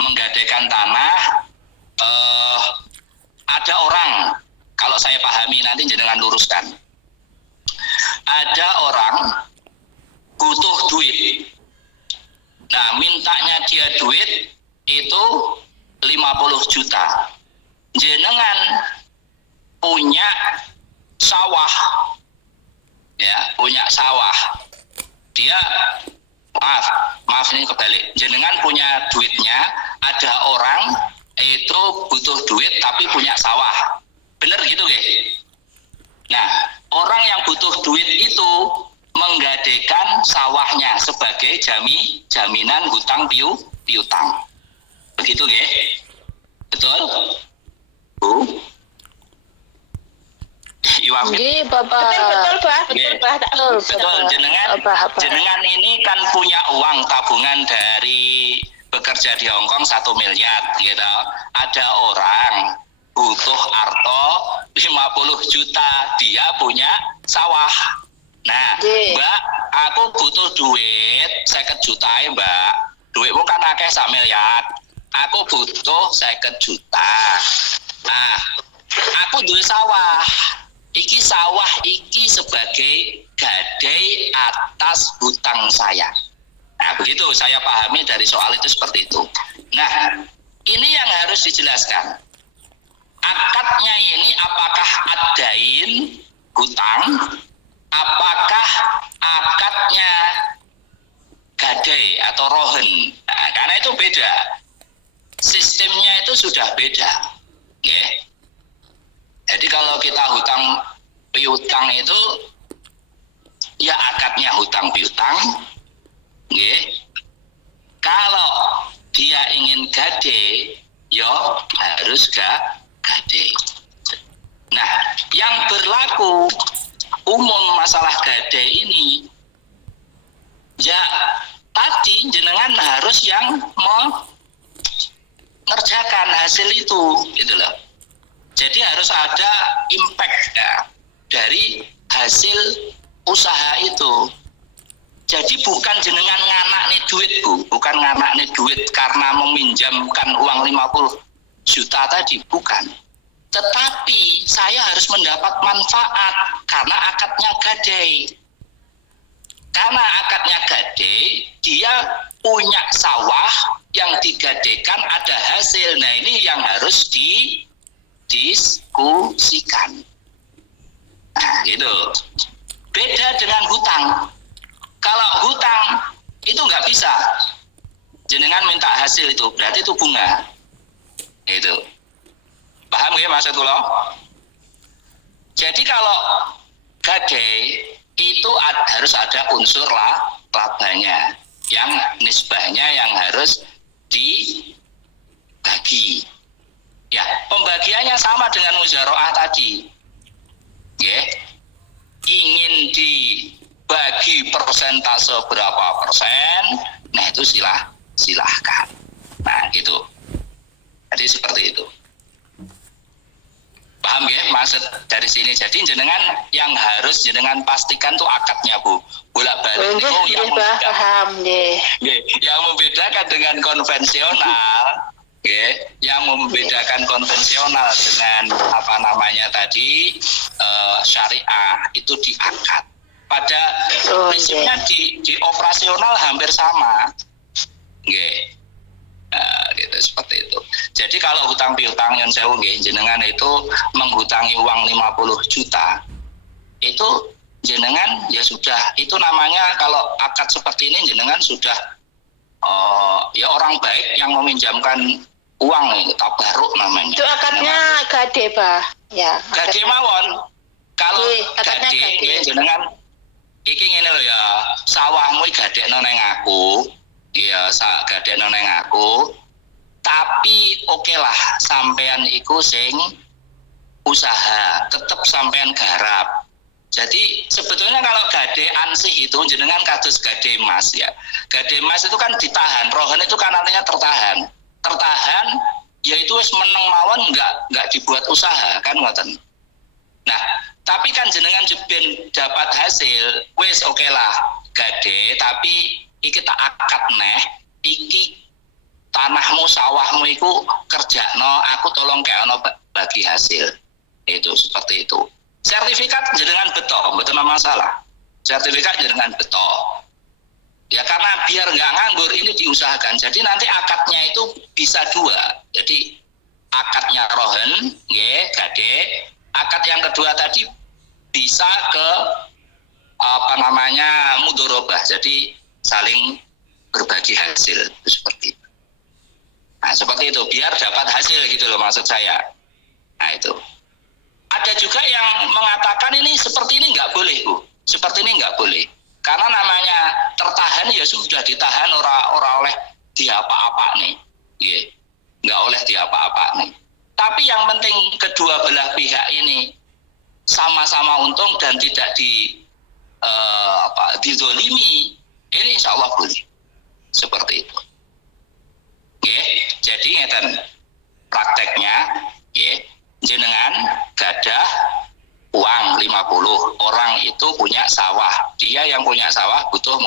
menggadekan tanah ada orang, kalau saya pahami nanti jenengan luruskan. Ada orang butuh duit. Nah, mintanya dia duit itu 50 juta. Jenengan punya sawah. Ya, punya sawah. Dia maaf ini kebalik. Jenengan punya duitnya, ada orang itu butuh duit tapi punya sawah. Bener gitu, nggih? Nah, orang yang butuh duit itu menggadekan sawahnya sebagai jaminan hutang piutang. Begitu nggih? Betul? Bu? Iwamit. Nggih, Bapak. Betul, Pak. Betul. Jenengan ini kan punya uang tabungan dari bekerja di Hong Kong 1 miliar, gitu. Ada orang butuh arto 50 juta, dia punya sawah. Nah, Mbak, aku butuh duit 50 juta ya, Mbak. Duitmu kan akeh 1 miliar. Aku butuh 50 juta. Nah, aku duwe sawah. Iki sawah iki sebagai gadai atas hutang saya. Nah, begitu saya pahami dari soal itu seperti itu. Nah, ini yang harus dijelaskan. Akadnya ini apakah adain hutang, apakah akadnya gadai atau rohen. Nah, karena itu beda. Sistemnya itu sudah beda. Okay. Jadi kalau kita hutang piutang itu ya akadnya hutang piutang. Okay. Kalau dia ingin gade, ya harus gade. Nah, yang berlaku umum masalah gade ini, ya tadi jenengan harus yang mengerjakan hasil itu, gitu loh. Jadi harus ada impact ya, dari hasil usaha itu. Jadi bukan jenengan nganakne duit, Bu, bukan nganakne duit karena meminjamkan uang 50 juta tadi, bukan. Tetapi saya harus mendapat manfaat karena akadnya gadai. Karena akadnya gadai, dia punya sawah yang digadaikan ada hasil. Nah, ini yang harus didiskusikan. Nah, gitu. Beda dengan hutang. Kalau hutang itu nggak bisa. Jenengan minta hasil itu, berarti itu bunga. Itu. Paham nggih maksud kula? Jadi kalau gadai itu harus ada unsur labanya, yang nisbahnya yang harus dibagi. Ya, pembagiannya sama dengan muzaroah tadi. Ya. Ingin dibagi persentase berapa persen, nah itu silahkan. Nah, gitu. Jadi seperti itu. Paham ya maksud dari sini? Jadi jenengan yang harus jenengan pastikan tuh akadnya, Bu. Bolak-balik itu yang paham nggih. Yang membedakan dengan konvensional, yang membedakan konvensional dengan apa namanya tadi syariah itu di akad. Pada prinsipnya di operasional hampir sama. Gitu seperti itu. Jadi kalau hutang piutang yang sewu nggih jenengan itu menghutangi uang 50 juta. Itu jenengan ya sudah, itu namanya kalau akad seperti ini jenengan sudah ya orang baik yang meminjamkan uang itu tabaruk namanya. Itu akadnya gade, Pak. Ya. Gade mawon. Kalau gade jenengan iki ngene lho ya, sawahmu gadekno nang aku, ya sak gadekno nang aku. Tapi oke lah sampean iku sing usaha, tetep sampean garap. Jadi sebetulnya kalau gade ansih itu jenengan kados gade emas ya. Gade emas itu kan ditahan, rohan itu kan artinya tertahan. Tertahan yaitu wis meneng mawon enggak dibuat usaha kan ngoten. Nah, tapi kan jenengan jeben dapat hasil, wis oke lah gade tapi iki tak akad neh, iki tanahmu sawahmu iku kerjakno, aku tolong kekno bagi hasil. Itu seperti itu. Sertifikat jenengan beto, betul masalah. Sertifikat jenengan beto. Ya karena biar nggak nganggur ini diusahakan. Jadi nanti akadnya itu bisa dua. Jadi akadnya rohen, gade. Akad yang kedua tadi bisa ke mudorobah. Jadi saling berbagi hasil seperti itu. Nah seperti itu biar dapat hasil gitu loh maksud saya. Nah itu. Ada juga yang mengatakan ini seperti ini nggak boleh Bu, seperti ini nggak boleh. Karena namanya tertahan ya sudah ditahan ora oleh diapa-apa nih, nggak oleh diapa-apa nih. Tapi yang penting kedua belah pihak ini sama-sama untung dan tidak dizolimi, ini insya Allah boleh seperti itu. Jadi ngeten prakteknya, jenengan gadah uang 50, orang itu punya sawah, dia yang punya sawah butuh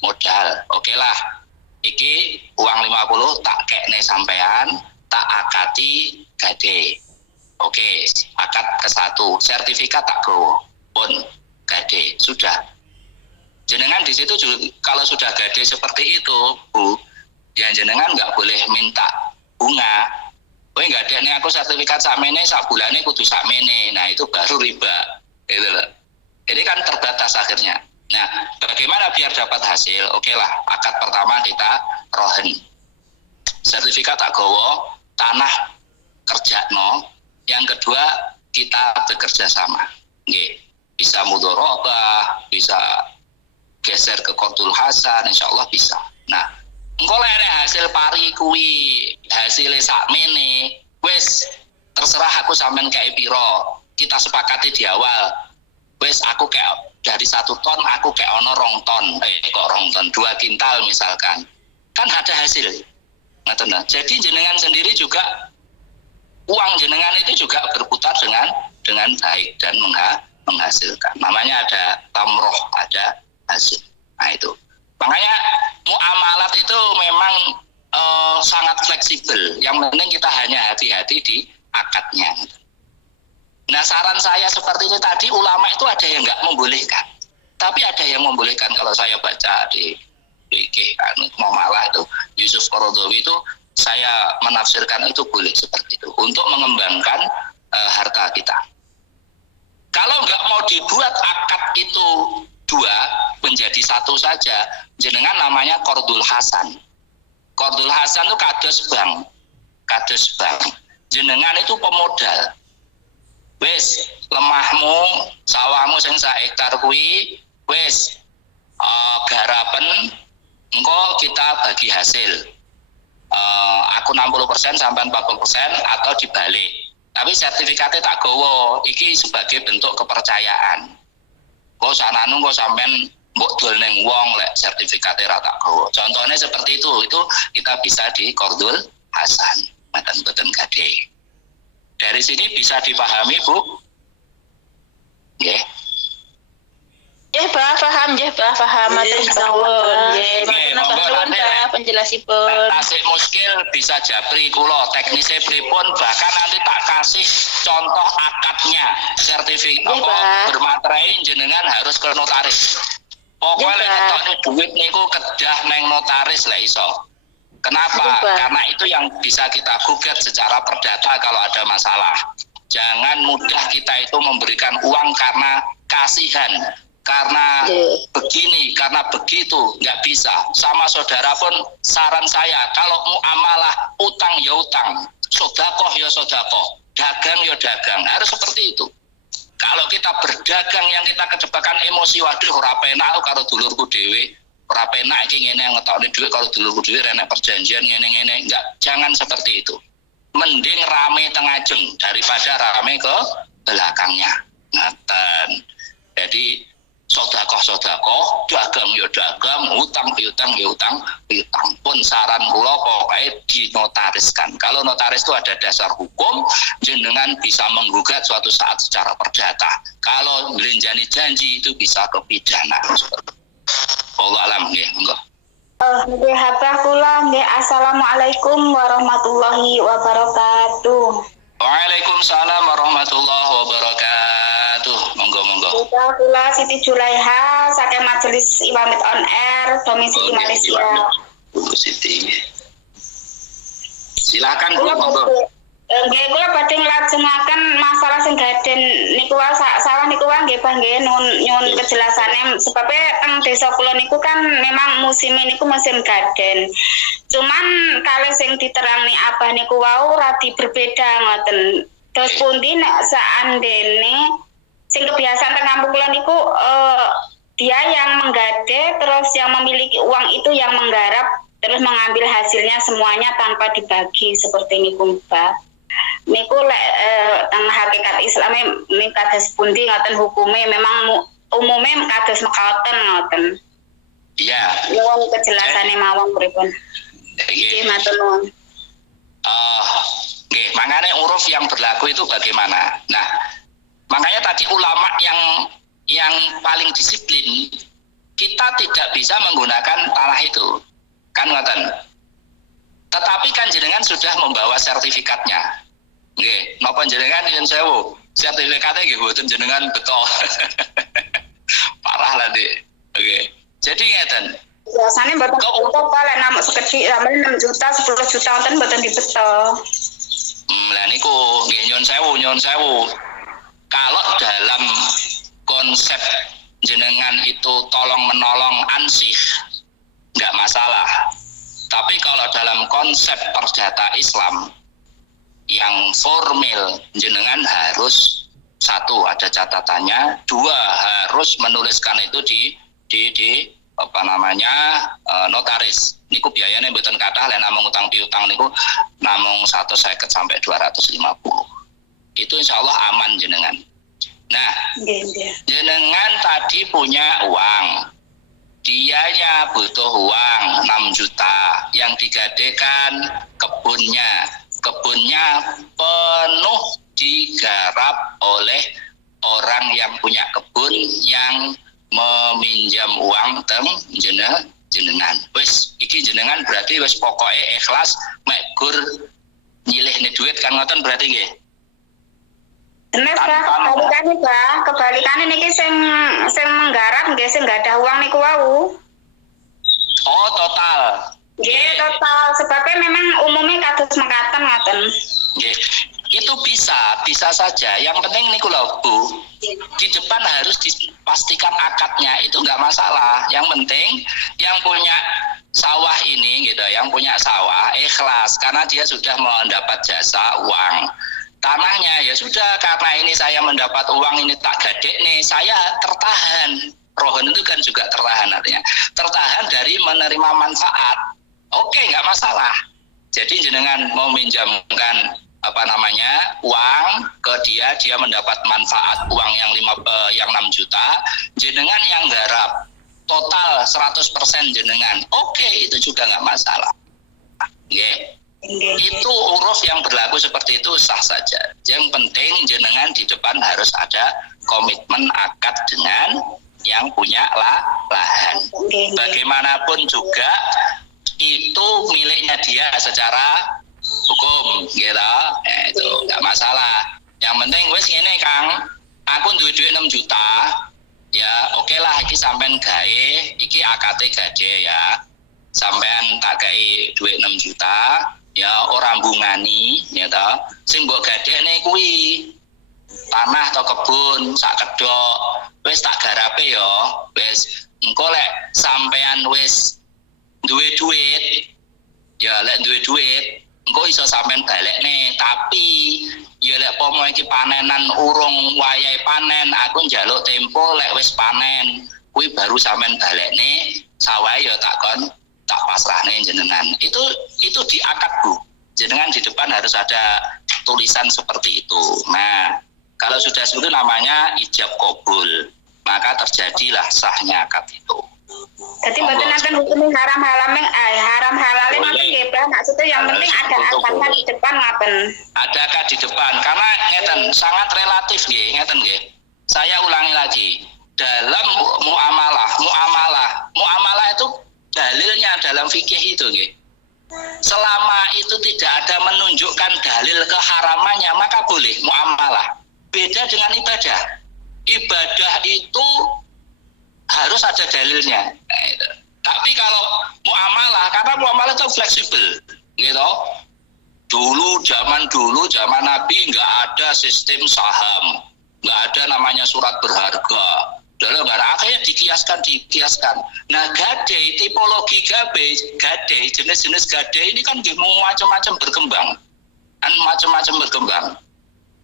modal, oke lah, iki uang 50 tak kekne sampean, tak akati gade, oke, akad ke-1, sertifikat tak go, pun gade, sudah. Jenengan di situ juga, kalau sudah gade seperti itu, Bu, ya jenengan nggak boleh minta bunga. Kowe nggak ada nih aku sertifikat sakmene sak bulane kudu sakmene. Nah itu baru riba, gitu loh. Ini kan terbatas akhirnya. Nah bagaimana biar dapat hasil? Oke lah, akad pertama kita rohen. Sertifikat tak gowo, tanah kerjakno. Yang kedua kita bekerja sama. Bisa mudorobah, bisa geser ke Qardul Hasan, insya Allah bisa. Nah, engko lek hasil pari kuwi hasilnya sakmene wis terserah aku sampean kayak piro, kita sepakati di awal wis aku kayak dari 1 ton aku kayak ono 2 ton kok 2 ton 2 kintal misalkan kan ada hasil ngoten. Jadi jenengan sendiri juga uang jenengan itu juga berputar dengan baik dan menghasilkan, namanya ada tamroh, ada hasil. Nah itu makanya muamalat itu memang sangat fleksibel. Yang penting kita hanya hati-hati di akadnya. Nah saran saya seperti ini tadi, ulama itu ada yang nggak membolehkan, tapi ada yang membolehkan. Kalau saya baca di muamalah itu Yusuf Qaradawi itu saya menafsirkan itu boleh seperti itu untuk mengembangkan harta kita. Kalau nggak mau dibuat akad itu 2 menjadi 1 saja, jenengan namanya Qardul Hasan. Qardul Hasan itu kados bank. Jenengan itu pemodal. Wis lemahmu, sawahmu sing 1 hektar kuwi wis garapen engko kita bagi hasil. Aku 60% sampai 40% atau dibalik. Tapi sertifikatnya tak gowo, iki sebagai bentuk kepercayaan. Kok sananu kok sampean mbok dol ning wong lek sertifikate ra tak gowo. Contohnya seperti itu kita bisa di Qardul Hasan, mboten gade. Dari sini bisa dipahami, Bu? Nggih. Paham. Matur nuwun. Nggih, penjelasipun. Tasik muskil bisa japri kula teknisnya pripun, bahkan nanti tak kasih contoh akadnya, sertifikat bermaterai jenengan harus ke notaris. Pokoknya ketoknya duit niku kedah neng notaris lah iso. Kenapa? Karena itu yang bisa kita gugat secara perdata kalau ada masalah. Jangan mudah kita itu memberikan uang karena kasihan, karena begini, karena begitu, nggak bisa. Sama saudara pun saran saya, kalau muamalah utang ya utang, sodakoh ya sodakoh, dagang ya dagang, harus seperti itu. Kalau kita berdagang yang kita kejebakan emosi, waduh ora penak karo dulurku dhewe, ora penak iki ngene ngetokne dhuwit kalau dulurku dhewe enek perjanjian ngene-ngene. Enggak, jangan seperti itu. Mending rame tengajeng daripada rame ke belakangnya. Ngaten. Jadi sedekah, dagang ya dagang, utang ya utang. Pun saran kula pokoknya dinotariskan. Kalau notaris itu ada dasar hukum, jenengan bisa menggugat suatu saat secara perdata. Kalau belenjani janji itu bisa ke pidana. Wallahu alam nggih, monggo. Nggih habah kula nggih assalamualaikum warahmatullahi wabarakatuh. Waalaikumsalam warahmatullahi wabarakatuh. Monggo. Kula Siti Julaiha saking Majelis Iwamit on Air domisili Malaysia. Bu Siti. Silakan Bu, monggo. Nggih kula badhe nglajengaken masalah sing gaden niku sawah niku nggih Pak nggih nyuwun kejelasane sebab teng desa kula niku kan memang musim niku musim gaden. Cuman kali sing diterangni Abah niku wau radi berbeda ngoten. Terus pundi nek saandene sing kebiasaan teng kampung kula niku dia yang menggade terus yang memiliki uang itu yang menggarap terus mengambil hasilnya semuanya tanpa dibagi seperti niku Mbak. Niku lek teng hakikat Islam niku kados pundi ngoten hukume memang umume kados mekaten ngoten. Iya. Nyuwun kejelasane mawon pripun. Nggih matur nuwun. Nggih, makanya uruf yang berlaku itu bagaimana? Nah, makanya tadi ulama yang paling disiplin kita tidak bisa menggunakan tanah itu. Kan ngoten. Tetapi kan jenengan sudah membawa sertifikatnya. Nggih, napa jenengan nyuwun sewu, sertifikatnya nggih mboten jenengan betul. Parah lah, Dik. Oke. Jadi ngeten. Biasanya mboten beto Pak lek namung sekedhik sampe 6 juta, 10 juta wonten mboten dibeto. Lah niku nggih nyuwun sewu. Kalau dalam konsep jenengan itu tolong menolong ansih enggak masalah. Tapi kalau dalam konsep perdata Islam yang formal jenengan harus satu ada catatannya, dua harus menuliskan itu di notaris. Niku biayanya mboten kathah lek namung utang piutang niku namung 150 sampai 250. Itu insyaallah aman jenengan. Nah, jenengan tadi punya uang. Dianya butuh uang 6 juta yang digadekan kebunnya penuh digarap oleh orang yang punya kebun yang meminjam uang teng jenengan. Wis iki jenengan berarti wis pokoke ikhlas mek gur nyilihne duit kan ngoten berarti nggih. Bener Pak, kebalikane niki sing menggarap nggih sing enggak ada uang niku wau. Oh, total. Nggih, total sebabnya memang umumnya kados mekaten ngoten. Nggih. Itu bisa saja. Yang penting niku lho Bu, di depan harus dipastikan akadnya, itu enggak masalah. Yang penting yang punya sawah ini gitu, yang punya sawah ikhlas karena dia sudah mendapat jasa uang. Tanahnya ya sudah, karena ini saya mendapat uang ini tak gadek nih, saya tertahan. Rohon itu kan juga tertahan artinya. Tertahan dari menerima manfaat. Oke, nggak masalah. Jadi jenengan mau minjamkan uang ke dia mendapat manfaat uang yang 6 juta, jenengan yang garap total 100% jenengan. Oke, itu juga nggak masalah. Nggih. Itu uruf yang berlaku seperti itu sah saja. Yang penting jenengan di depan harus ada komitmen akad dengan yang punya lahan. Bagaimanapun juga itu miliknya dia secara hukum, gitu. Itu nggak masalah. Yang penting wes ngene Kang, aku duwe 6 juta, ya oke lah, iki sampean gawe, iki akate gade ya. Sampean tak gawe duit 6 juta, ya ora mbungani, ya toh. Sing mbok gadekne kuwi tanah atau kebun sak kedok, wis tak garape ya, wis engko lek sampean wis duwe duit, ya lek duwe duit, engko iso sampean balekne, tapi ya lek pomo iki panenan urung wayahe panen, aku njaluk tempo lek wis panen, kuwi baru sampean balekne sawah ya tak pasrahne jenengan. Itu di akad, Bu. Jenengan di depan harus ada tulisan seperti itu. Nah, kalau sudah seperti itu namanya ijab kabul. Maka terjadilah sahnya akad itu. Jadi mboten nanten hukum haram halalin ngoten nggih, Pak. Maksudnya yang penting ada akad di depan ngaten. Ada akad di depan karena ngeten sangat relatif nggih, ngeten nggih. Saya ulangi lagi. Dalam muamalah itu dalilnya dalam fikih itu nggih. Selama itu tidak ada menunjukkan dalil keharamannya, maka boleh muamalah. Beda dengan ibadah. Ibadah itu harus ada dalilnya. Nah, itu. Tapi kalau muamalah, karena muamalah itu fleksibel, gitu. Zaman Nabi nggak ada sistem saham, nggak ada namanya surat berharga. Dalam akhirnya dikiaskan. Nah, gadai, tipologi gadai, jenis-jenis gadai ini kan macam-macam berkembang.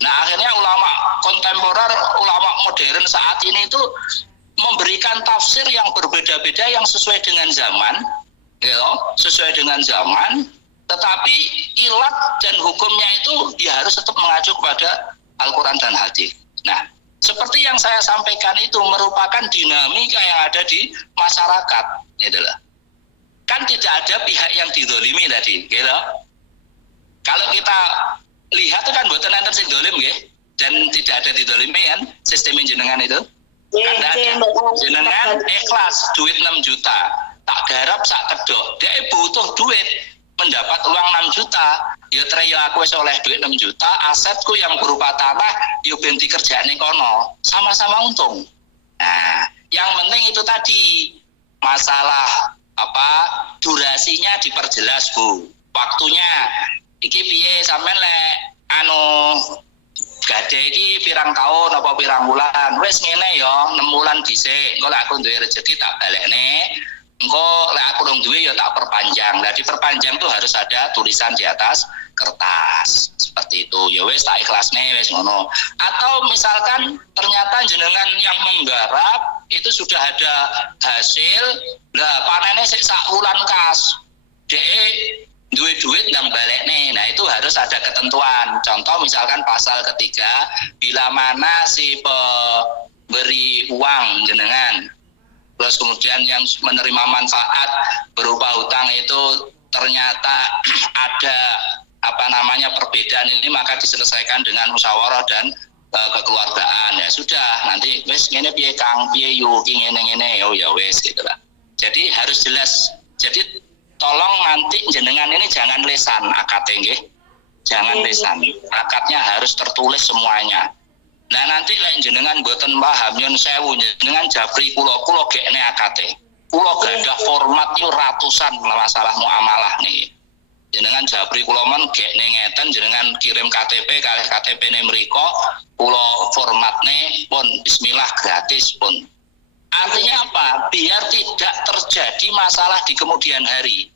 Nah, akhirnya ulama kontemporer, ulama modern saat ini itu memberikan tafsir yang berbeda-beda yang sesuai dengan zaman, tetapi ilat dan hukumnya itu ya harus tetap mengacu kepada Al-Quran dan hadis. Nah, seperti yang saya sampaikan itu merupakan dinamika yang ada di masyarakat, itulah. Kan tidak ada pihak yang dizalimi tadi, gitu. Kalau kita lihat itu kan buatan enten sing dolim nggih, dan tidak ada didolimi kan sistem jenengan itu. Ada jenengan ikhlas duit 6 juta, tak garap sak kedok. Dia butuh duit, mendapat uang 6 juta, ya treyo aku wis oleh duit 6 juta, asetku yang berupa tanah yo ben dikerjani kono, sama-sama untung. Nah, yang penting itu tadi masalah durasinya diperjelas, Bu. Waktunya iki piye sampean lek gade iki pirang tahun apa pirang bulan, wis ngene ya 6 bulan dhisik, engko lek aku duwe rezeki tak balekne, engko lek aku dong duwe ya tak perpanjang. Nah, diperpanjang tuh harus ada tulisan di atas kertas seperti itu. Ya wis tak ikhlasne wis ngono. Atau misalkan ternyata jenengan yang menggarap itu sudah ada hasil, lah panennya sik sak wulan kas. Duit ndang balekne. Nah, itu harus ada ketentuan. Contoh misalkan pasal ketiga, bila mana si pemberi uang jenengan, terus kemudian yang menerima manfaat berupa hutang itu ternyata ada perbedaan ini, maka diselesaikan dengan musyawarah dan kekeluargaan. Ya sudah, nanti wis ngene piye Kang, piye yo ki ngene-ngene ya wis gitu lah. Jadi harus jelas. Jadi tolong nanti jenengan ini jangan lesan akadnya nggih. Jangan lesan. Akadnya harus tertulis semuanya. Nah, nanti lek jenengan mboten paham nyun sewu jenengan japri kula gekne akadnya. Kula gadah format yo ratusan masalah muamalah nih. Jenengan japri kula men gekne ngeten, jenengan kirim KTP kalih KTP-ne mriko, kula formatne pun bismillah gratis pun. Artinya apa? Biar tidak terjadi masalah di kemudian hari.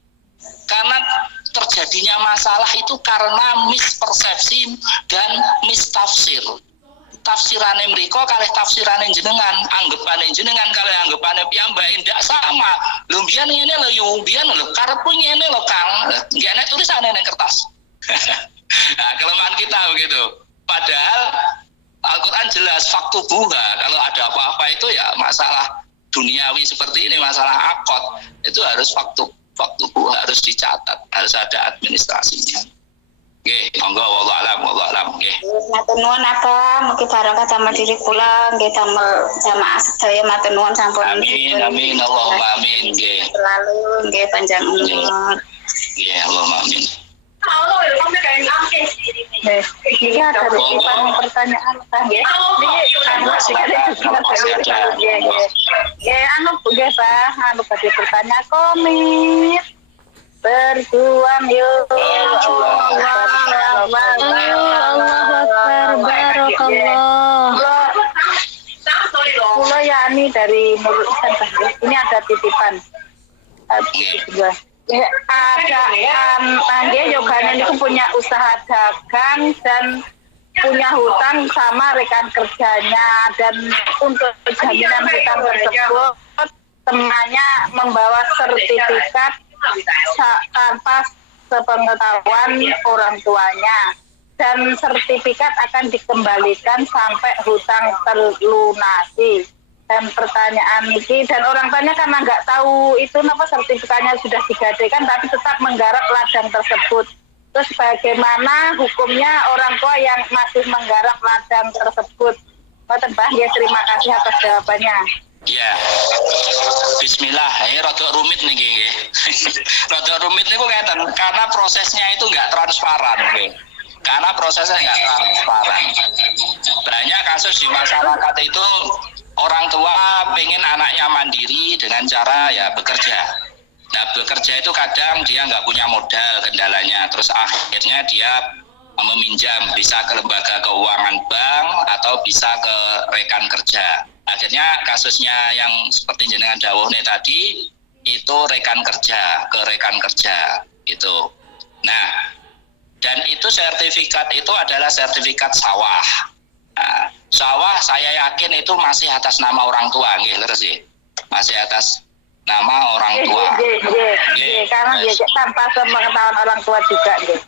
Karena terjadinya masalah itu karena mispersepsi dan mistafsir. Tafsirane mriko kalih tafsirane jenengan, anggapane jenengan kalih anggapane piyambake ndak sama. Lho mbiyen ngene lho yo, mbiyen lho karepku ngene lho Kang. Nggih ana tulisane ning kertas. Nah, kelemahan kita begitu. Padahal Al-Quran jelas faktu buha, kalau ada apa-apa itu ya masalah duniawi seperti ini, masalah akad itu harus faktu buha, harus dicatat, harus ada administrasinya. Nggih, monggo wallahu alam nggih. Matur nuwun apa, mugi barokah sama diri kula nggih damel jamaah sedaya matur nuwun sampun. Amin Allahumma amin nggih. Selalu nggih panjang umur. Nggih, Allahumma amin. Ini ada pertanyaan tadi. Bertanya komit berjuang yuk. Pulau Yani dari Mulut ini ada titipan. Ada dia juga itu punya usaha dagang dan punya hutang sama rekan kerjanya, dan untuk jaminan hutang tersebut temannya membawa sertifikat tanpa sepengetahuan orang tuanya, dan sertifikat akan dikembalikan sampai hutang terlunasi. Dan pertanyaan ini, dan orang tuanya karena nggak tahu itu kenapa sertifikatnya sudah digadaikan tapi tetap menggarap ladang tersebut. Terus bagaimana hukumnya orang tua yang masih menggarap ladang tersebut? Mbah, ya terima kasih atas jawabannya. Ya, bismillah, ini rada rumit nih nggih. Rada rumit niku ngeten, karena prosesnya itu nggak transparan nggih. Karena prosesnya nggak transparan. Banyak kasus di masyarakat itu orang tua pengen anaknya mandiri dengan cara ya bekerja. Nah, bekerja itu kadang dia nggak punya modal, kendalanya. Terus akhirnya dia meminjam, bisa ke lembaga keuangan bank atau bisa ke rekan kerja. Akhirnya kasusnya yang seperti jenengan dawuhne tadi itu rekan kerja, ke rekan kerja gitu. Nah, dan itu sertifikat itu adalah sertifikat sawah. Nah, sawah saya yakin itu masih atas nama orang tua, nggih leres nggih. Masih atas nama orang tua. Karena dia tanpa sepengetahuan orang tua juga, nggih.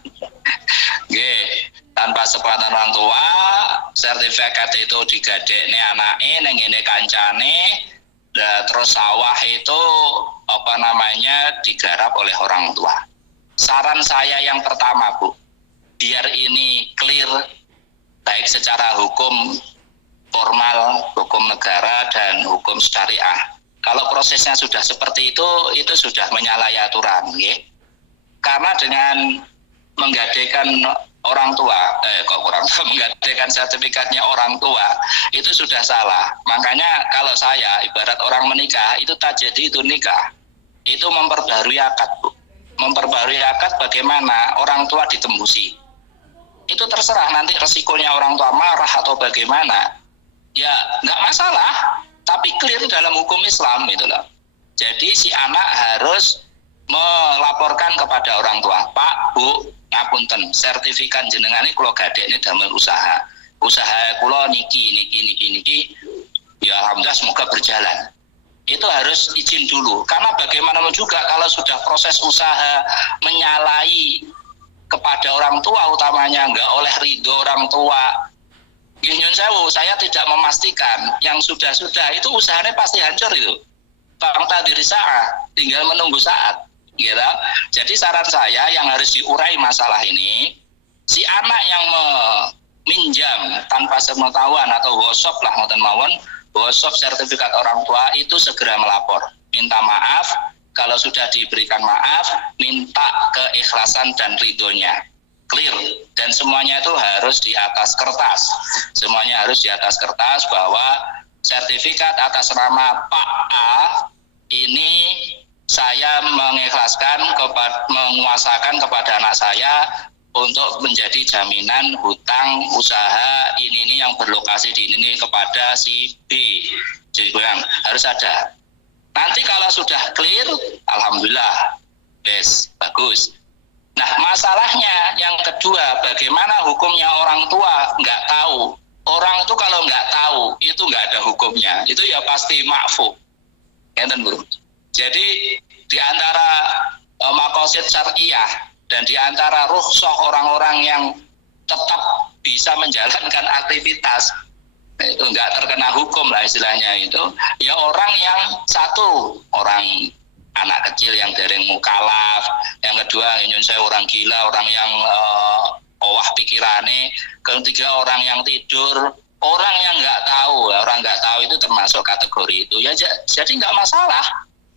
Nggih, tanpa sepengetahuan orang tua, sertifikat itu digadekne anake ning ngene kancane, terus sawah itu digarap oleh orang tua. Saran saya yang pertama, Bu, biar ini clear baik secara hukum formal, hukum negara dan hukum syariah. Kalau prosesnya sudah seperti itu sudah menyalahi aturan, nggih. Karena dengan menggadaikan orang tua, menggadaikan sertifikatnya orang tua itu sudah salah. Makanya kalau saya ibarat orang menikah itu tajadi itu nikah, itu memperbarui akad, Bu. Memperbarui akad bagaimana orang tua ditembusi. Itu terserah nanti resikonya orang tua marah atau bagaimana. Ya nggak masalah, tapi clear dalam hukum Islam gitu loh. Jadi si anak harus melaporkan kepada orang tua, Pak, Bu, ngapunten, sertifikat jenengan ini kula gadekne damel usaha. Usaha kula niki. Ya alhamdulillah semoga berjalan. Itu harus izin dulu. Karena bagaimanapun juga kalau sudah proses usaha menyalahi kepada orang tua utamanya, nggak oleh ridho orang tua. Nyun sewu, saya tidak memastikan yang sudah-sudah itu usahanya pasti hancur itu. Bang tadiri saat, tinggal menunggu saat. Gitu. Jadi saran saya yang harus diurai masalah ini, si anak yang meminjam tanpa sepengetahuan atau gosok lah ngoten mawon, gosok sertifikat orang tua itu segera melapor, minta maaf. Kalau sudah diberikan maaf, minta keikhlasan dan ridhonya. Clear. Dan semuanya itu harus di atas kertas. Semuanya harus di atas kertas bahwa sertifikat atas nama Pak A ini saya mengikhlaskan, menguasakan kepada anak saya untuk menjadi jaminan hutang usaha ini yang berlokasi di ini kepada si B. Jadi harus ada. Nanti kalau sudah clear, alhamdulillah, bagus. Nah, masalahnya yang kedua, bagaimana hukumnya orang tua nggak tahu. Orang itu kalau nggak tahu, itu nggak ada hukumnya. Itu ya pasti ma'fu. Ngeten, Bu. Jadi, di antara maqasid syar'iyah dan di antara rukhsah orang-orang yang tetap bisa menjalankan aktivitas, itu nggak terkena hukum lah istilahnya itu, ya orang yang satu, orang anak kecil yang dereng mukalaf, yang kedua nyun saya orang gila, orang yang owah pikirane, ketiga orang yang tidur, orang yang nggak tahu, orang nggak tahu itu termasuk kategori itu. Ya jadi nggak masalah,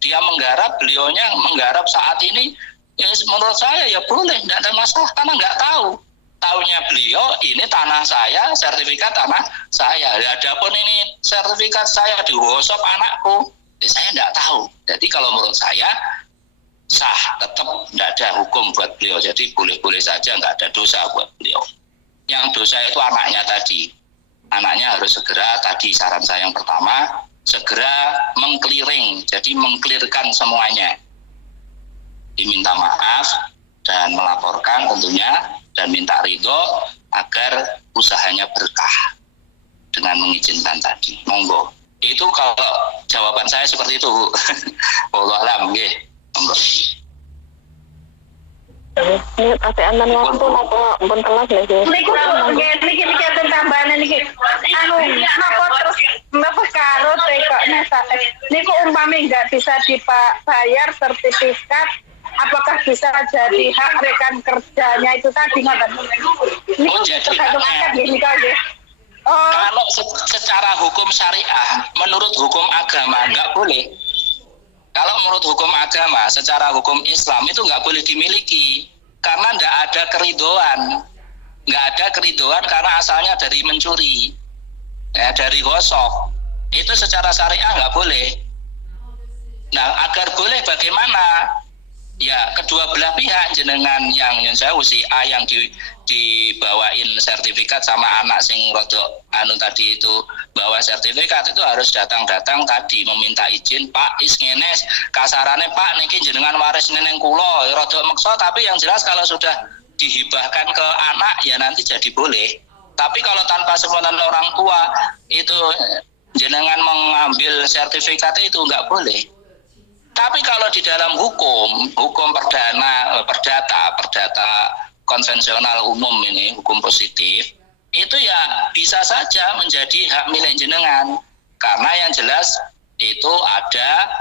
dia menggarap, beliaunya menggarap saat ini, ya menurut saya ya boleh, nggak ada masalah karena nggak tahu. Taunya beliau ini tanah saya, sertifikat tanah saya. Adapun ini sertifikat saya digosok anakku, ya saya tidak tahu. Jadi kalau menurut saya sah, tetap tidak ada hukum buat beliau. Jadi boleh-boleh saja, nggak ada dosa buat beliau. Yang dosa itu anaknya tadi. Anaknya harus segera, tadi saran saya yang pertama, segera mengclearing, jadi mengclearkan semuanya. Diminta maaf dan melaporkan tentunya, dan minta ridho agar usahanya berkah dengan mengizinkan tadi. Monggo. Itu kalau jawaban saya seperti itu. Wallahu a'lam nggih. Monggo. Ini tapi antan waktu apa pun telat lagi. Niku niki tambahan niki. Napa terus napa karo tekoknya niku umpami nggak bisa dibayar sertifikat, apakah bisa jadi hak rekan kerjanya itu tadi ngoten? Niku tergantung akad nggih nggih. Kalau secara hukum syariah, menurut hukum agama nggak boleh. Kalau menurut hukum agama, secara hukum Islam itu nggak boleh dimiliki karena nggak ada keridoan, karena asalnya dari mencuri, ya, dari gosok. Itu secara syariah nggak boleh. Nah, agar boleh bagaimana? Ya, kedua belah pihak jenengan yang saya si A yang dibawain sertifikat sama anak sing rodok tadi itu bawa sertifikat itu harus datang tadi meminta izin, Pak isngenes kasarane Pak niki jenengan waris neneng kula rodok meksa, tapi yang jelas kalau sudah dihibahkan ke anak ya nanti jadi boleh. Tapi kalau tanpa sepengetahuan orang tua itu jenengan mengambil sertifikat itu nggak boleh. Tapi kalau di dalam hukum perdata konvensional umum ini, hukum positif, itu ya bisa saja menjadi hak milik jenengan. Karena yang jelas itu ada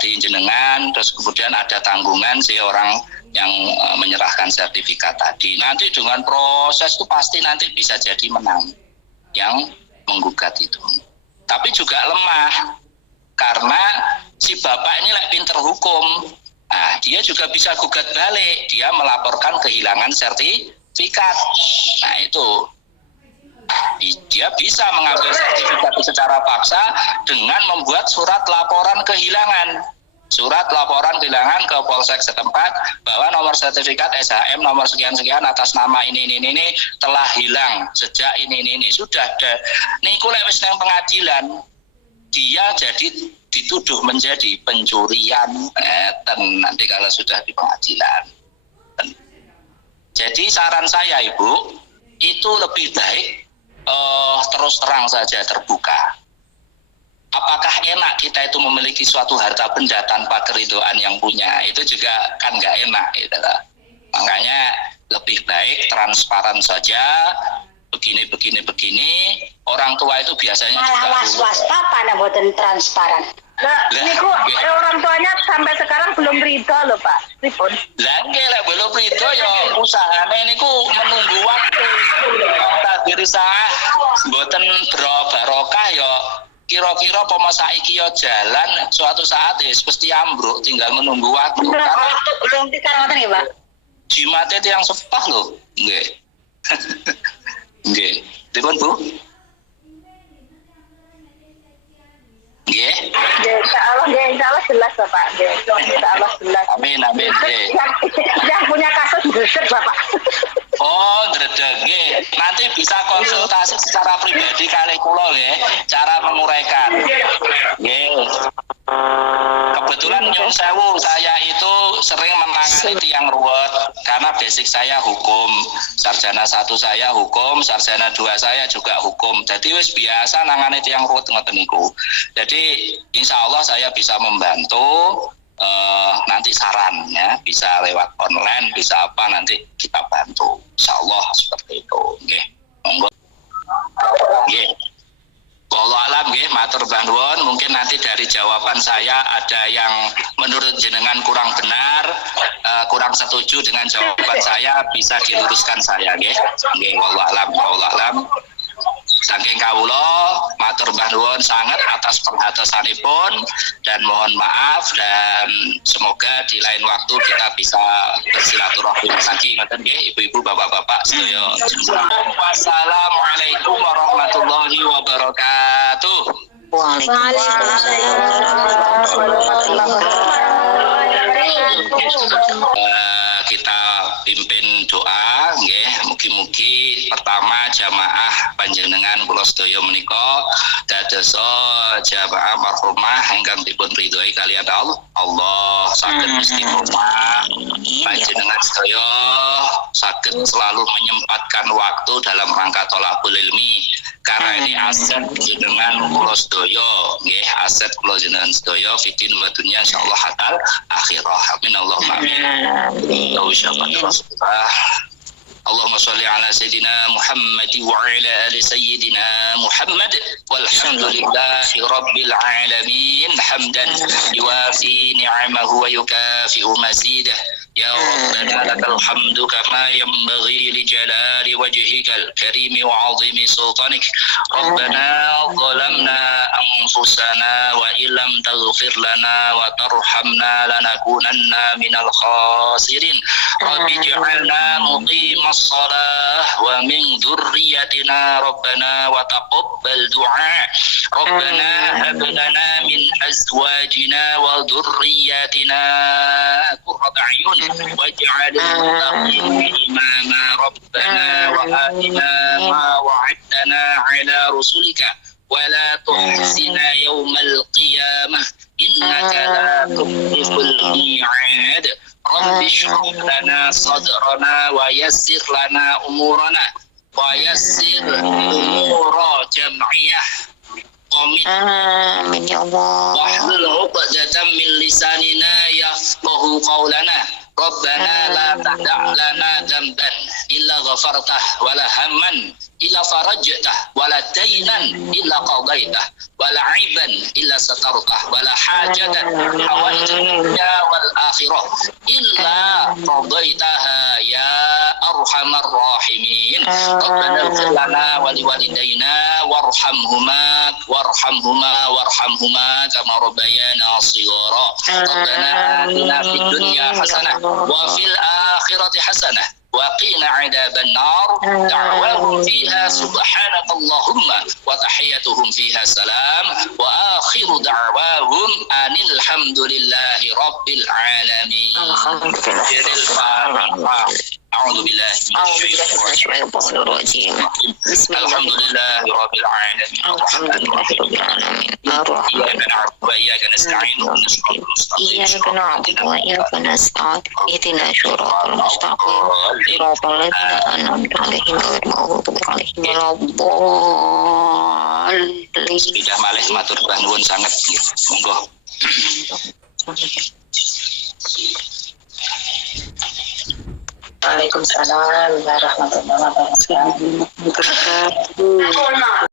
di jenengan, terus kemudian ada tanggungan si orang yang menyerahkan sertifikat tadi. Nanti dengan proses itu pasti nanti bisa jadi menang yang menggugat itu. Tapi juga lemah. Karena si bapak ini pinter hukum, nah, dia juga bisa gugat balik, dia melaporkan kehilangan sertifikat. Nah itu, dia bisa mengambil sertifikat secara paksa dengan membuat surat laporan kehilangan ke polsek setempat bahwa nomor sertifikat SHM nomor sekian-sekian atas nama ini telah hilang sejak ini. Sudah ada. Niku lek wis nang pengadilan, dia jadi dituduh menjadi pencurian nanti kalau sudah di pengadilan. Jadi saran saya Ibu, itu lebih baik terus terang saja terbuka. Apakah enak kita itu memiliki suatu harta benda tanpa keridoan yang punya? Itu juga kan nggak enak gitu. Makanya lebih baik transparan saja. Begini, orang tua itu biasanya malah was-was papa nak buatan transparan. Nah, niku orang tuanya sampai sekarang belum ridho loh Pak. Pripun? Lah nggih lek belum ridho ya usahane niku menunggu waktu. Takdir sah mboten barokah ya kira-kira apa saiki ya jalan suatu saat ya mesti ambruk, tinggal menunggu waktu. Waktu belum dikarenakan ya Pak. Jimate itu yang sepah loh. Nggih. Nggih. Dipun Bu? Nggih. Insya Allah jelas Bapak. Insya Allah jelas. Amin. Yang punya kasus besar Bapak. Oh, dredeg nggih. Nanti bisa konsultasi secara pribadi kali kula nggih, cara menguraikan. Nggih. Kebetulan nyuwun sewu, saya itu sering menangani tiang ruwet karena basic saya hukum. Sarjana 1 saya hukum, sarjana 2 saya juga hukum. Jadi wis biasa nangani tiang ruwet ngoten niku. Jadi insya Allah saya bisa membantu. Nanti sarannya bisa lewat online, bisa apa nanti kita bantu. Insya Allah seperti itu. Nggih. Monggo. Nggih. Wallahu alam nggih, matur nuwun. Mungkin nanti dari jawaban saya ada yang menurut jenengan kurang benar, kurang setuju dengan jawaban saya, bisa diluruskan saya nggih. Nggih, wallahu alam. Saking kawula matur nuwun sangat atas perhatosanipun dan mohon maaf, dan semoga di lain waktu kita bisa bersilaturahmi lagi ngoten nggih ibu-ibu bapak-bapak sedaya. Wassalamualaikum warahmatullahi wabarakatuh. Kita pimpin doa nggih, mugi-mugi pertama jamaah panjenengan kula sedaya menika dados jamaah marhumah ingkang dipun ridhoi kaliyan Allah saged istiqomah, panjenengan sedaya saged selalu menyempatkan waktu dalam rangka thalabul ilmi karena ini aset jenengan kula sedaya nggih, aset kula jenengan sedaya fitin wa dunya insyaallah hatal akhirah. Amin Allahumma amin. Allahumma sholli ala sayyidina Muhammad wa ala ali sayyidina Muhammad walhamdulillahi rabbil alamin hamdan yuwafi ni'amahu wa yukafi'u mazidah. Ya Rabbana lakal hamdu kama yanbaghi li jalali wajhikal karimi wa 'azimi sultanik. Rabbana zalamna anfusana wa illam taghfir lana wa tarhamna lanakunanna minal khasirin. Rabbi ij'alna muqimas shalah wa min dhurriyyatina rabbana wa taqabbal du'a. Rabbana hab lana min azwajina wa dhurriyyatina qurrata a'yun waj'al muttaqina imama rabbana wa atina ma wa'adtana ala rusulika wa la tuhzina yawmal qiyamah innaka la tukhliful mi'ad. Rabbi shrah lana sadrana wa yassir lana umurana wa yassir umura jam'iyah. Amin ya Allah. Wahlul 'uqdatam min lisanina yafqahu qawlana. Rabbana la tada' lana dzamban illa ghafartah wa la hamman illa farajtah wa la daynan illa qadaitah wa la 'aiban illa satartah wa la hajatan hawaijna wal akhirah illa qadaitaha ya arhamar rahimin. Rabbana ighfir lana wa liwalidayna warhamhuma kama rabbayana shighara. Rabbana atina fid dunya hasanah wa fil akhirati hasanah wa qina 'adzaban nar. Da'wahum fiha subhanakallahumma wa tahiyyatuhum fiha salam wa akhiru da'wahum anil hamdulillahi rabbil alamin. Alhamdulillah. A'udzu billahi minasyaitonir rajim. Alhamdulillahi rabbil alamin. Iyyaka na'budu wa iyyaka nasta'in. Iyyaka na'budu wa iyyaka nasta'in. Ihdinas siratal mustaqim. Siratal ladzina an'amta 'alaihim ghairil maghdubi 'alaihim waladdallin. Bidah malih matur nuwun sanget nggih. Monggo. Waalaikumsalam warahmatullahi wabarakatuh.